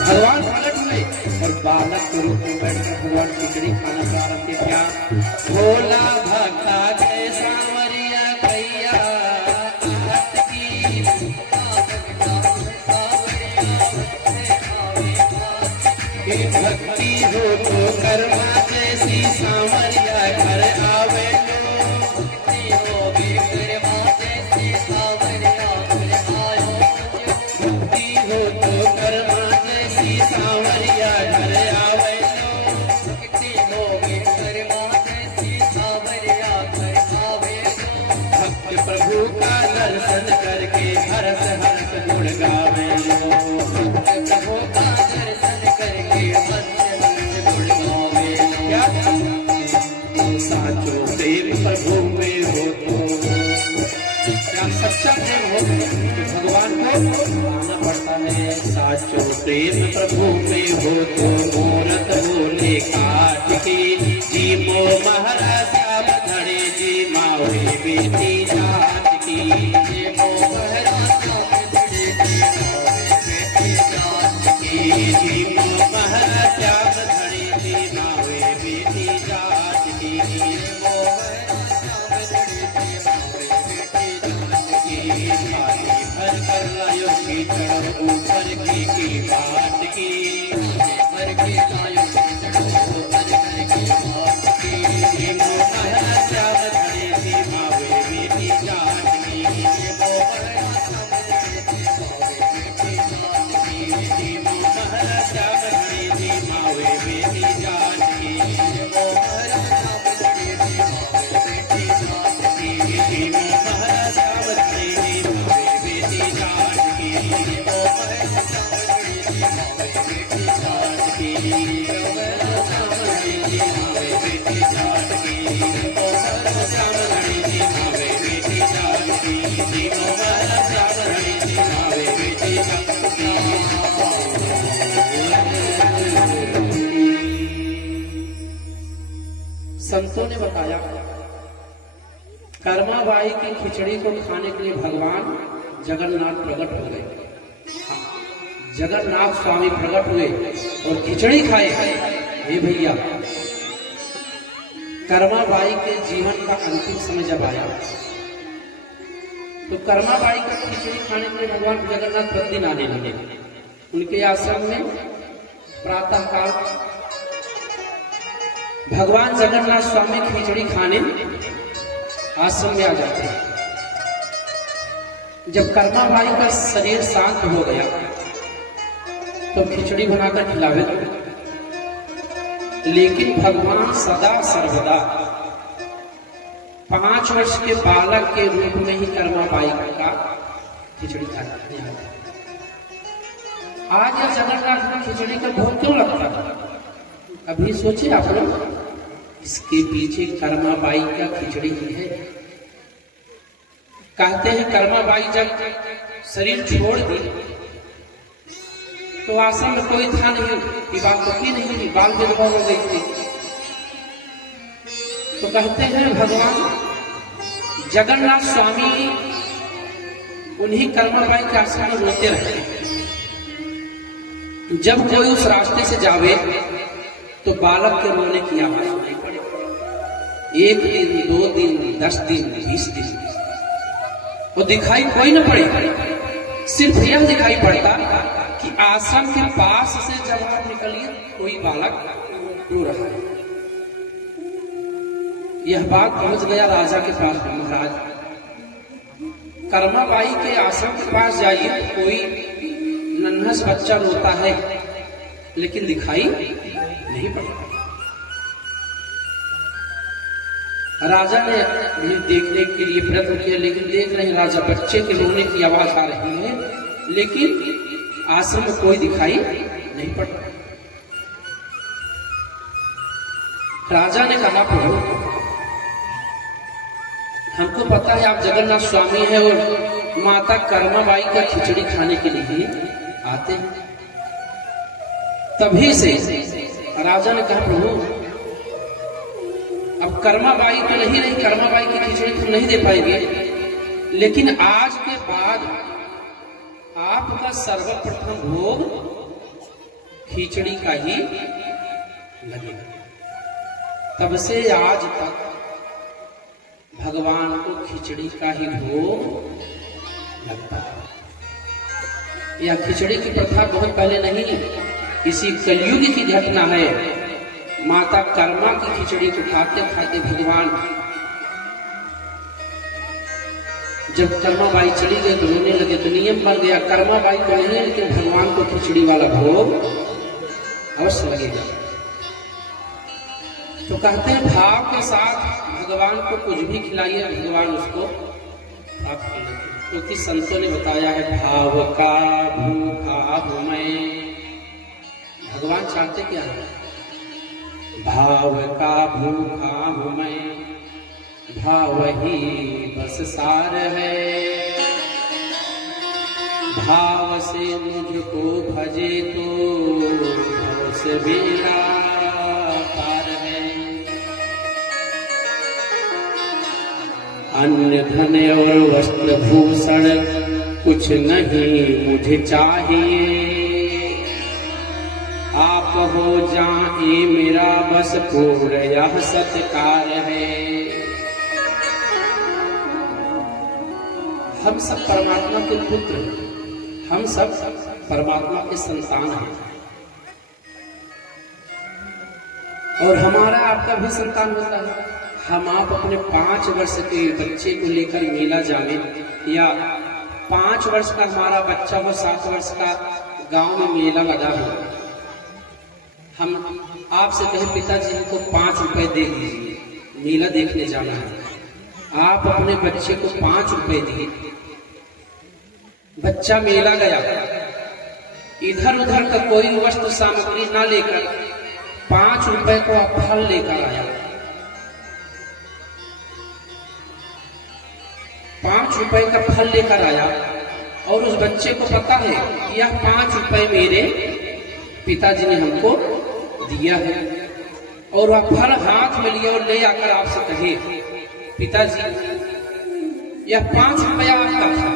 भगवान प्रकट हुए और बालक के रूप में बैठकर भगवान खिचड़ी खाना प्रारंभ किया। क्या भोला भक्ता जय सांवरिया भैया भक्ति हो तो कर्मा जैसी सांवरिया घर आवे सांवरिया घर आवे भक्त प्रभु का दर्शन करके हर्ष हर्ष गुण गावे प्रभु का दर्शन करके हर्ष हर्ष गुण गावे। क्या साचो प्रेम प्रभु में हो तो क्या सच्चा प्रेम हो तो भगवान को आना पड़ता है। साचो प्रेम प्रभु में हो तो मूरत बोले काट की जी मो महाराज धड़े जी मावे बेटी जात की जी मो महाराज धड़े जी मावे बेटी जात की जी मो महाराज धड़े जी मावे बेटी जात की मो महाराज धड़े जी मावे बेटी जात की भाई भर कर लायो की चढ़ो ऊपर की बात की भर के लायो की चढ़ो ऊपर की बात की मो महाराज धड़े जी मावे बेटी जात की मो महाराज धड़े जी मावे बेटी जात की मो महाराज धड़े जी मावे बेटी जात की मो महाराज धड़े जी मावे बेटी जात की मो महाराज धड़े जी मावे बेटी जात की मो महाराज धड़े जी मावे बेटी जात की मो महाराज धड़े जी मावे बेटी जात की मो महाराज धड़े जी मावे बेटी जात की मो महाराज धड़े जी मावे बेटी जात की। संतों ने बताया कर्माबाई की खिचड़ी को खाने के लिए भगवान जगन्नाथ प्रकट हो गए। जगन्नाथ स्वामी प्रकट हुए और खिचड़ी खाए। हे भैया, कर्माबाई के जीवन का अंतिम समय जब आया तो कर्माबाई को खिचड़ी खाने के लिए भगवान जगन्नाथ प्रतिदिन आने लगे। उनके आश्रम में प्रातः काल भगवान जगन्नाथ स्वामी खिचड़ी खाने आश्रम में आ जाते हैं। जब कर्माबाई का शरीर शांत हो गया तो खिचड़ी बनाकर खिलावे, लेकिन भगवान सदा सर्वदा 5 वर्ष के बालक के रूप में ही कर्माबाई का खिचड़ी खाते हैं। आज यह जगन्नाथ में खिचड़ी का भोग क्यों लगता है? अभी सोचिए आप लोग, इसके पीछे कर्माबाई का खिचड़ी ही है। कहते हैं कर्माबाई जब शरीर छोड़ दी तो आश्रम में कोई था नहीं, विवाह नहीं, बाल विधवा हो गई थी। तो कहते हैं भगवान जगन्नाथ स्वामी उन्हीं कर्माबाई के आश्रम में रोते रहते। जब कोई उस रास्ते से जावे तो बालक के रोने की आवाज नहीं पड़े। 1 दिन, 2 दिन, 10 दिन, 20 दिन वो दिखाई कोई न पड़े। सिर्फ यह दिखाई पड़ता कि आश्रम के पास से जब आप निकलिए कोई बालक रो रहा है। यह बात पहुंच गया राजा के पास। महाराज, कर्माबाई के आश्रम के पास जाइए, कोई नन्हा सा बच्चा रोता है लेकिन दिखाई नहीं पड़ता। राजा ने देखने के लिए प्रयत्न किया, लेकिन देख रहे राजा बच्चे के रोने की आवाज आ रही है, लेकिन आश्रम में कोई दिखाई नहीं पड़ता। राजा ने कहा, प्रभु हमको पता है आप जगन्नाथ स्वामी है और माता कर्माबाई का खिचड़ी खाने के लिए आते हैं। तभी से राजा ने कहा, प्रभु अब कर्माबाई तो नहीं रही, कर्माबाई की खिचड़ी तो नहीं दे पाएंगे, लेकिन आज के बाद आपका सर्वप्रथम भोग खिचड़ी का ही लगेगा। तब से आज तक भगवान को खिचड़ी का ही भोग लगता है। यह खिचड़ी की प्रथा बहुत पहले नहीं है, इसी कलयुग की घटना है। माता कर्मा की खिचड़ी को खाते खाते भगवान, जब कर्माबाई चली गई तो रोने लगे, तो नियम बन गया कर्माबाई तो नहीं है लेकिन भगवान को खिचड़ी वाला भोग अवश्य लगेगा। तो कहते हैं भाव के साथ भगवान को कुछ भी खिलाइए, भगवान उसको प्राप्त कर लेते हैं। क्योंकि संतों ने बताया है, भाव का भूखा हूं मैं। भगवान चाहते क्या है? भाव का भूखा हूं मैं, भाव ही बस सार है। भाव से मुझको भजे तो भव से बेड़ा पार है। अन्न धन और वस्त्र भूषण कुछ नहीं मुझे चाहिए। आप हो जाए मेरा बस पूर्ण यह सत्कार है। हम सब परमात्मा के पुत्र हैं, हम सब परमात्मा के संतान हैं और हमारा आपका भी संतान होता है। हम आप अपने 5 वर्ष के बच्चे को लेकर मेला जावे, या 5 वर्ष का हमारा बच्चा हो, 7 वर्ष का गांव में मेला लगा हो, हम आपसे कहें पिताजी हमको 5 रुपए दे दीजिए, मेला देखने जाना है। आप अपने बच्चे को 5 रुपए दिए, बच्चा मेला गया, इधर उधर का कोई वस्तु सामग्री ना लेकर 5 रुपए को आप फल लेकर आया। 5 रुपए का फल लेकर आया और उस बच्चे को पता है कि यह 5 रुपए मेरे पिताजी ने हमको दिया है, और वह फल हाथ में लिया और ले आकर आपसे कहे, पिताजी यह 5 रुपया आपका था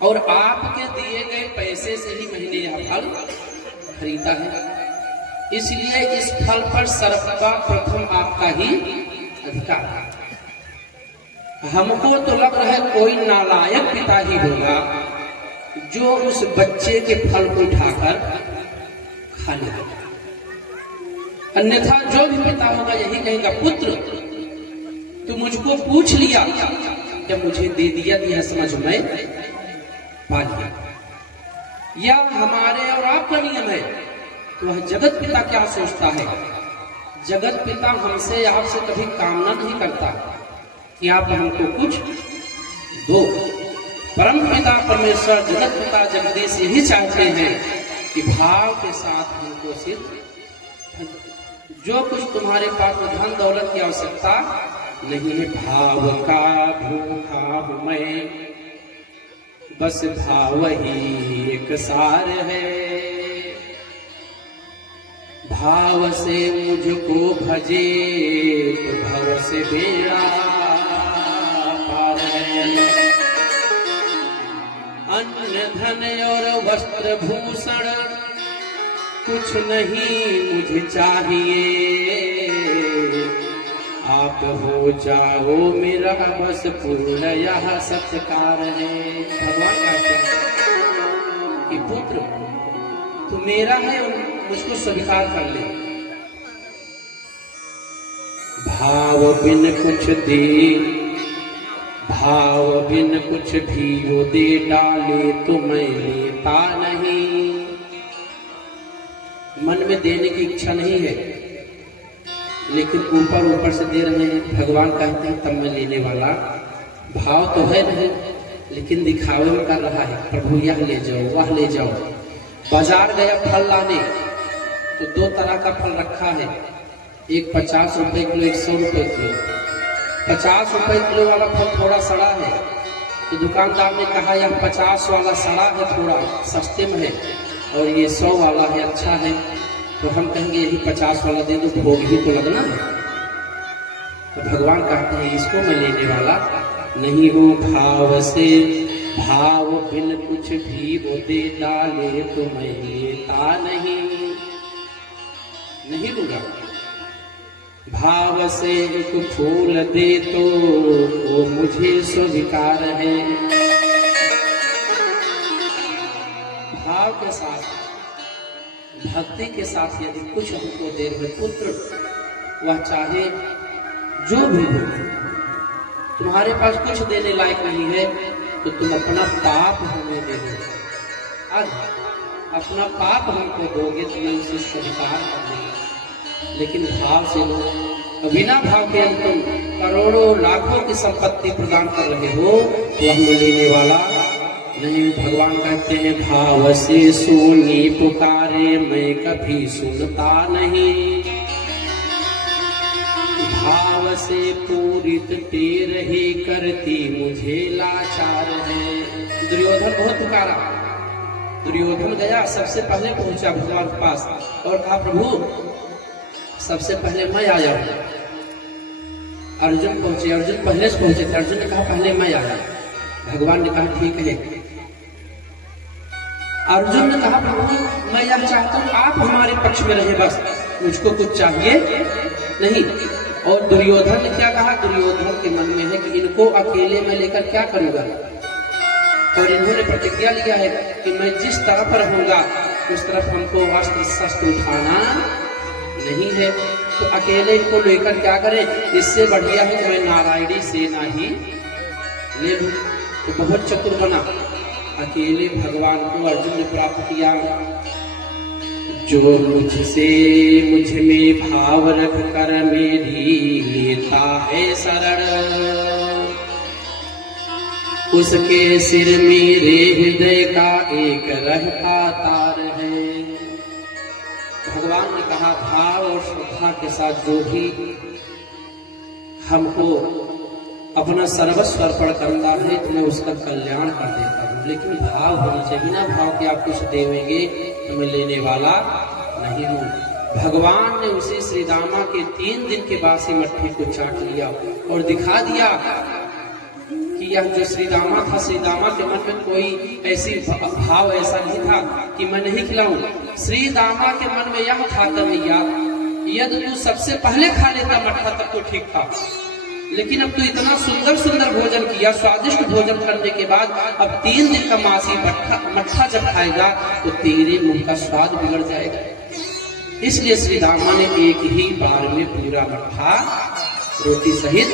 और आपके दिए गए पैसे से ही मैंने यह फल खरीदा है, इसलिए इस फल पर सर्वप्रथम आपका ही अधिकार है। हमको तो लग रहा है कोई नालायक पिता ही होगा जो उस बच्चे के फल को उठाकर खा लेगा, अन्यथा जो भी पिता होगा यही कहेगा, पुत्र तू मुझको पूछ लिया, जब मुझे दे दिया यह समझ में पा लिया। यह हमारे और आपका नियम है। तो वह जगत पिता क्या सोचता है? जगत पिता हमसे आपसे कभी कामना नहीं करता कि आप हमको कुछ दो। परम पिता परमेश्वर जगत पिता जगदीश यही चाहते हैं कि भाव के साथ हमको सिर्फ जो कुछ तुम्हारे पास धन दौलत की आवश्यकता नहीं है, भाव का भूखा हूं मैं, बस भाव ही एक सार है। भाव से मुझको भजे तो भव से बेड़ा पार है। अन्न धन और वस्त्र भूषण कुछ नहीं मुझे चाहिए। आप हो जाओ मेरा बस पूर्ण यह सत्कार है। भगवान कहते हैं कि पुत्र तू मेरा है और मुझको स्वीकार कर ले। भाव बिन कुछ दे, भाव बिन कुछ भी वो दे डाले तो मैं लेता नहीं। मन में देने की इच्छा नहीं है लेकिन ऊपर ऊपर से दे रहे हैं। भगवान कहते हैं तब मैं लेने वाला। भाव तो है नहीं लेकिन दिखावे में कर रहा है, प्रभु यह ले जाओ वह ले जाओ। बाजार गया फल लाने तो 2 तरह का फल रखा है, एक 50 रुपए किलो, एक 100 रुपए किलो। 50 रुपए किलो वाला फल थोड़ा सड़ा है, तो दुकानदार ने कहा यह 50 वाला सड़ा है, थोड़ा सस्ते में है, और ये 100 वाला है, अच्छा है। तो हम कहेंगे यही 50 वाला दे दो, भोग भी तो लगना है। तो भगवान कहते हैं इसको मैं लेने वाला नहीं हूँ। भाव से भाव बिन कुछ भी वो दे डाले तो मैं लेता नहीं लूंगा। भाव से एक फूल दे तो वो मुझे स्वीकार है। भाव के साथ, भक्ति के साथ यदि कुछ हमको दे रहे पुत्र, वह चाहे जो भी हो, तुम्हारे पास कुछ देने लायक नहीं है तो तुम अपना पाप हमें दे दो। आज अपना पाप हमको दोगे तो मैं उसे स्वीकार कर दूंगा। लेकिन भाव से लो, बिना भाव के तुम करोड़ों लाखों की संपत्ति प्रदान कर रहे हो तो हमें लेने वाला नहीं। भगवान कहते हैं भाव से सुनी पुकारे मैं कभी सुनता नहीं। भाव से पूरित रही करती मुझे लाचार है। दुर्योधन बहुत पुकारा, दुर्योधन गया, सबसे पहले पहुंचा भगवान के पास और कहा प्रभु सबसे पहले मैं आया हूं। अर्जुन पहुंचे, अर्जुन पहले से पहुंचे थे, अर्जुन ने कहा पहले मैं आया। भगवान ने कहा ठीक है। अर्जुन ने कहा प्रभु मैं यह चाहता हूं आप हमारे पक्ष में रहे, बस मुझको कुछ चाहिए नहीं। और दुर्योधन ने क्या कहा, दुर्योधन के मन में है कि इनको अकेले में लेकर क्या करूंगा, और इन्होंने प्रतिज्ञा लिया है कि मैं जिस तरफ रहूंगा उस तरफ हमको अस्त्र शस्त्र उठाना नहीं है। तो अकेले इनको लेकर क्या करें, इससे बढ़िया है कि मैं नारायणी सेना ही ले लूं। तो बहुत चतुर बना, अकेले भगवान को अर्जुन ने प्राप्त किया। जो मुझसे मुझ में भाव रख कर मेरी लेता है शरण, उसके सिर मेरे हृदय का एक रहता तार है। भगवान ने कहा भाव और श्रद्धा के साथ जो भी हमको अपना सर्वस्व अर्पण करता है तो मैं उसका कल्याण कर देता हूँ। लेकिन भाव होना चाहिए, बिना भाव के आप कुछ देवेंगे तो मैं लेने वाला नहीं हूँ। भगवान ने उसे श्री दामा के 3 दिन के बासी मट्ठी को चाट लिया और दिखा दिया कि यह जो श्री दामा था, श्री दामा के मन में कोई ऐसी भाव ऐसा नहीं था कि मैं नहीं खिलाऊं। श्री दामा के मन में यह था कन्हैया यदि तू सबसे पहले खा लेता मट्ठा तब तो ठीक था, लेकिन अब तो इतना सुंदर सुंदर भोजन किया, स्वादिष्ट भोजन करने के बाद अब 3 दिन का मासी मट्ठा जब खाएगा तो तेरे मुंह का स्वाद बिगड़ जाएगा। इसलिए श्री दामा ने एक ही बार में पूरा मट्ठा रोटी सहित।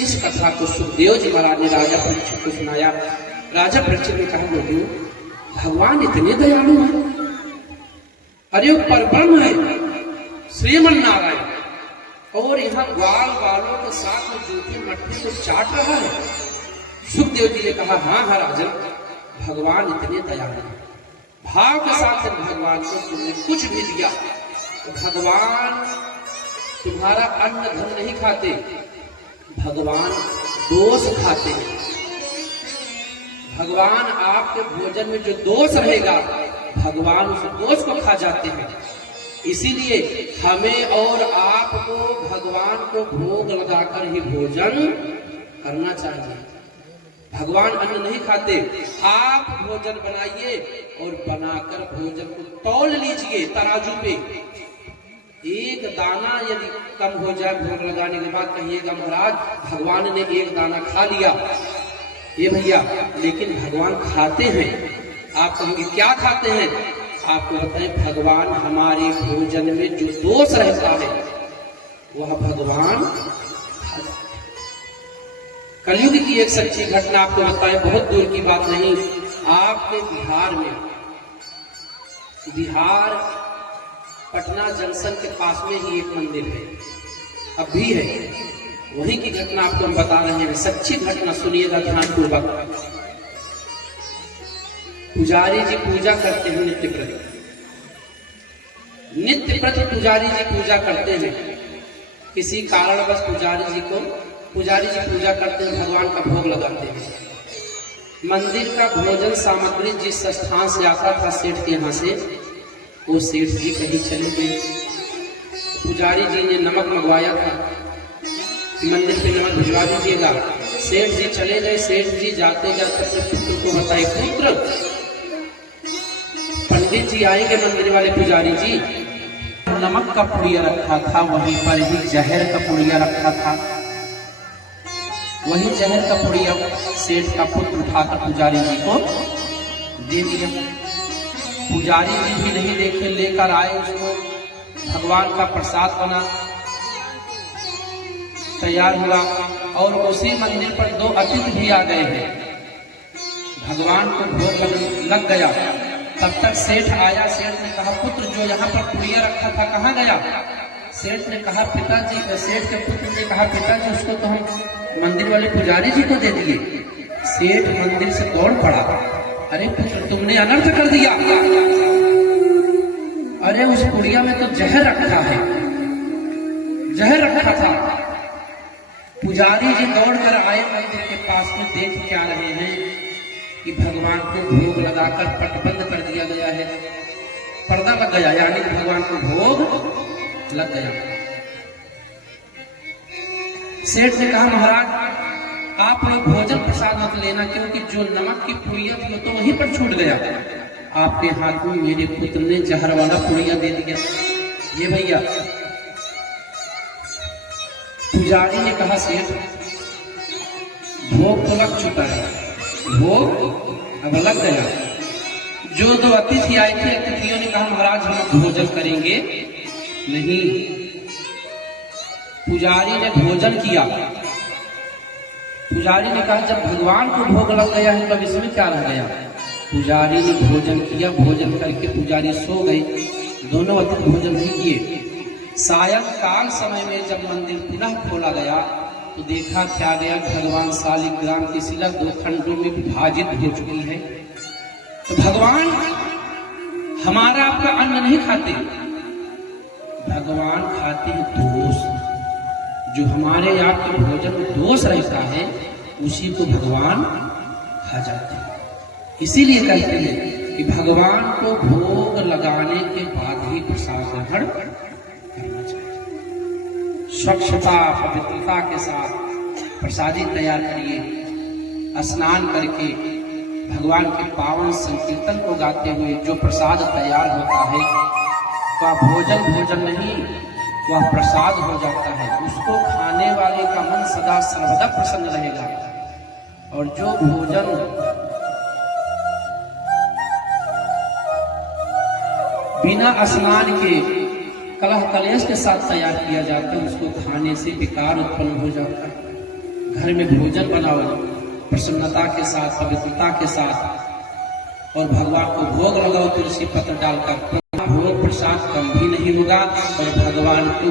इस कथा को सुखदेव जी महाराज ने राजा परीक्षित को सुनाया। राजा परीक्षित ने कहा बोलियो भगवान इतने दयालु हैं, अरे वो परब्रह्म है श्रीमन नारायण, और यहाँ ग्वाल वालों के साथ में जूठी मट्टी को चाट रहा है। सुखदेव जी ने कहा हाँ राजन, भगवान इतने दयालु हैं। भाव के साथ भगवान को तुमने कुछ भी दिया तो भगवान तुम्हारा अन्न धन नहीं खाते, भगवान दोष खाते हैं। भगवान आपके भोजन में जो दोष रहेगा भगवान उस दोष को खा जाते हैं। इसीलिए हमें और आपको भगवान को भोग लगाकर ही भोजन करना चाहिए। भगवान अन्न नहीं खाते, आप भोजन बनाइए और बनाकर भोजन को तौल लीजिए तराजू पे। एक दाना यदि कम हो जाए भोग लगाने के बाद कहिएगा महाराज भगवान ने एक दाना खा लिया, ये भैया लेकिन भगवान खाते हैं। आप कहेंगे क्या खाते हैं, आपको बताएं भगवान हमारे भोजन में जो दोष रहता है वह भगवान खा जाते हैं। कलयुग की एक सच्ची घटना आपको बताएं, बहुत दूर की बात नहीं। आपके बिहार पटना जंक्शन के पास में ही एक मंदिर है, अब भी है। वही की घटना आपको हम बता रहे हैं, सच्ची घटना सुनिएगा ध्यानपूर्वक। पुजारी जी पूजा करते हैं नित्य प्रति, नित्य प्रति पुजारी जी पूजा करते हैं। किसी कारणवश पुजारी जी पूजा करते हैं, भगवान का भोग लगाते हैं। मंदिर का भोजन सामग्री जिस स्थान से आता था सेठ के यहाँ से, वो सेठ जी कहीं चले गए। पुजारी जी ने नमक मंगवाया था, मंदिर पे नमक भिजवा दीजिएगा। सेठ जी चले गए। सेठ जी जाते जाते अपने पुत्र को बताए, पुत्र पंडित जी आएंगे मंदिर वाले पुजारी जी। नमक का पुड़िया रखा था, वहीं पर ही जहर का पुड़िया रखा था। वही जहर का पुड़िया सेठ का पुत्र उठाकर पुजारी जी को दे दिया। पुजारी जी भी नहीं देखे, लेकर आए उसको। भगवान का प्रसाद बना, तैयार हुआ, और उसी मंदिर पर 2 अतिथि भी आ गए हैं। भगवान को भोग लग गया। तब तक सेठ आया। सेठ ने कहा, पुत्र जो यहाँ पर पुड़िया रखा था कहाँ गया? सेठ ने कहा, पिताजी, सेठ के पुत्र ने कहा, पिताजी उसको तो हम मंदिर वाले पुजारी जी को दे दिए। सेठ मंदिर से दौड़ पड़ा, अरे पुत्र तुमने अनर्थ कर दिया। अरे उस पुड़िया में तो जहर रखा है, जहर रखा था। पुजारी जी दौड़कर आए मंदिर के पास में, देख क्या रहे हैं कि भगवान को भोग लगाकर पटबंद कर दिया गया है, पर्दा लग गया, यानी भगवान को भोग लग गया। सेठ ने कहा, महाराज आप लोग भोजन प्रसाद मत लेना, क्योंकि जो नमक की पुड़िया थी तो वहीं पर छूट गया। आपके हाथ में मेरे पुत्र ने जहर वाला पुड़िया दे दिया। ये भैया, पुजारी ने कहा, सेठ भोग तो लग चुका है, भोग अब लग गया। जो 2 अतिथि आए थे, अतिथियों ने कहा, महाराज हम भोजन करेंगे नहीं। पुजारी ने भोजन किया। पुजारी ने कहा, जब भगवान को भोग लग गया है तब इसमें क्या रह गया? पुजारी ने भोजन किया। भोजन करके पुजारी सो गए। दोनों अतिथि भोजन भी किए। सायंकाल समय में जब मंदिर पुनः खोला गया तो देखा क्या गया, भगवान शालिग्राम की शिला 2 खंडों में विभाजित हो चुकी है। तो भगवान हमारा आपका अन्न नहीं खाते, भगवान खाते हैं दोष। जो हमारे आपके भोजन में दोष रहता है उसी को भगवान खा जाते हैं। इसीलिए कहते हैं कि भगवान को भोग लगाने के बाद ही प्रसाद ग्रहण करना चाहिए। स्वच्छता पवित्रता के साथ प्रसादी तैयार करिए। स्नान करके भगवान के पावन संकीर्तन को गाते हुए जो प्रसाद तैयार होता है वह भोजन नहीं, वह प्रसाद हो जाता है। उसको खाने वाले का मन सदा सर्वदा प्रसन्न रहेगा। और जो भोजन बिना स्नान के कलह कलेश के साथ तैयार किया जाता है, उसको खाने से विकार उत्पन्न हो जाता है। घर में भोजन बनाओ प्रसन्नता के साथ, पवित्रता के साथ, और भगवान को भोग लगाओ तुलसी पत्र डालकर। भोग प्रसाद कम भी नहीं होगा और भगवान को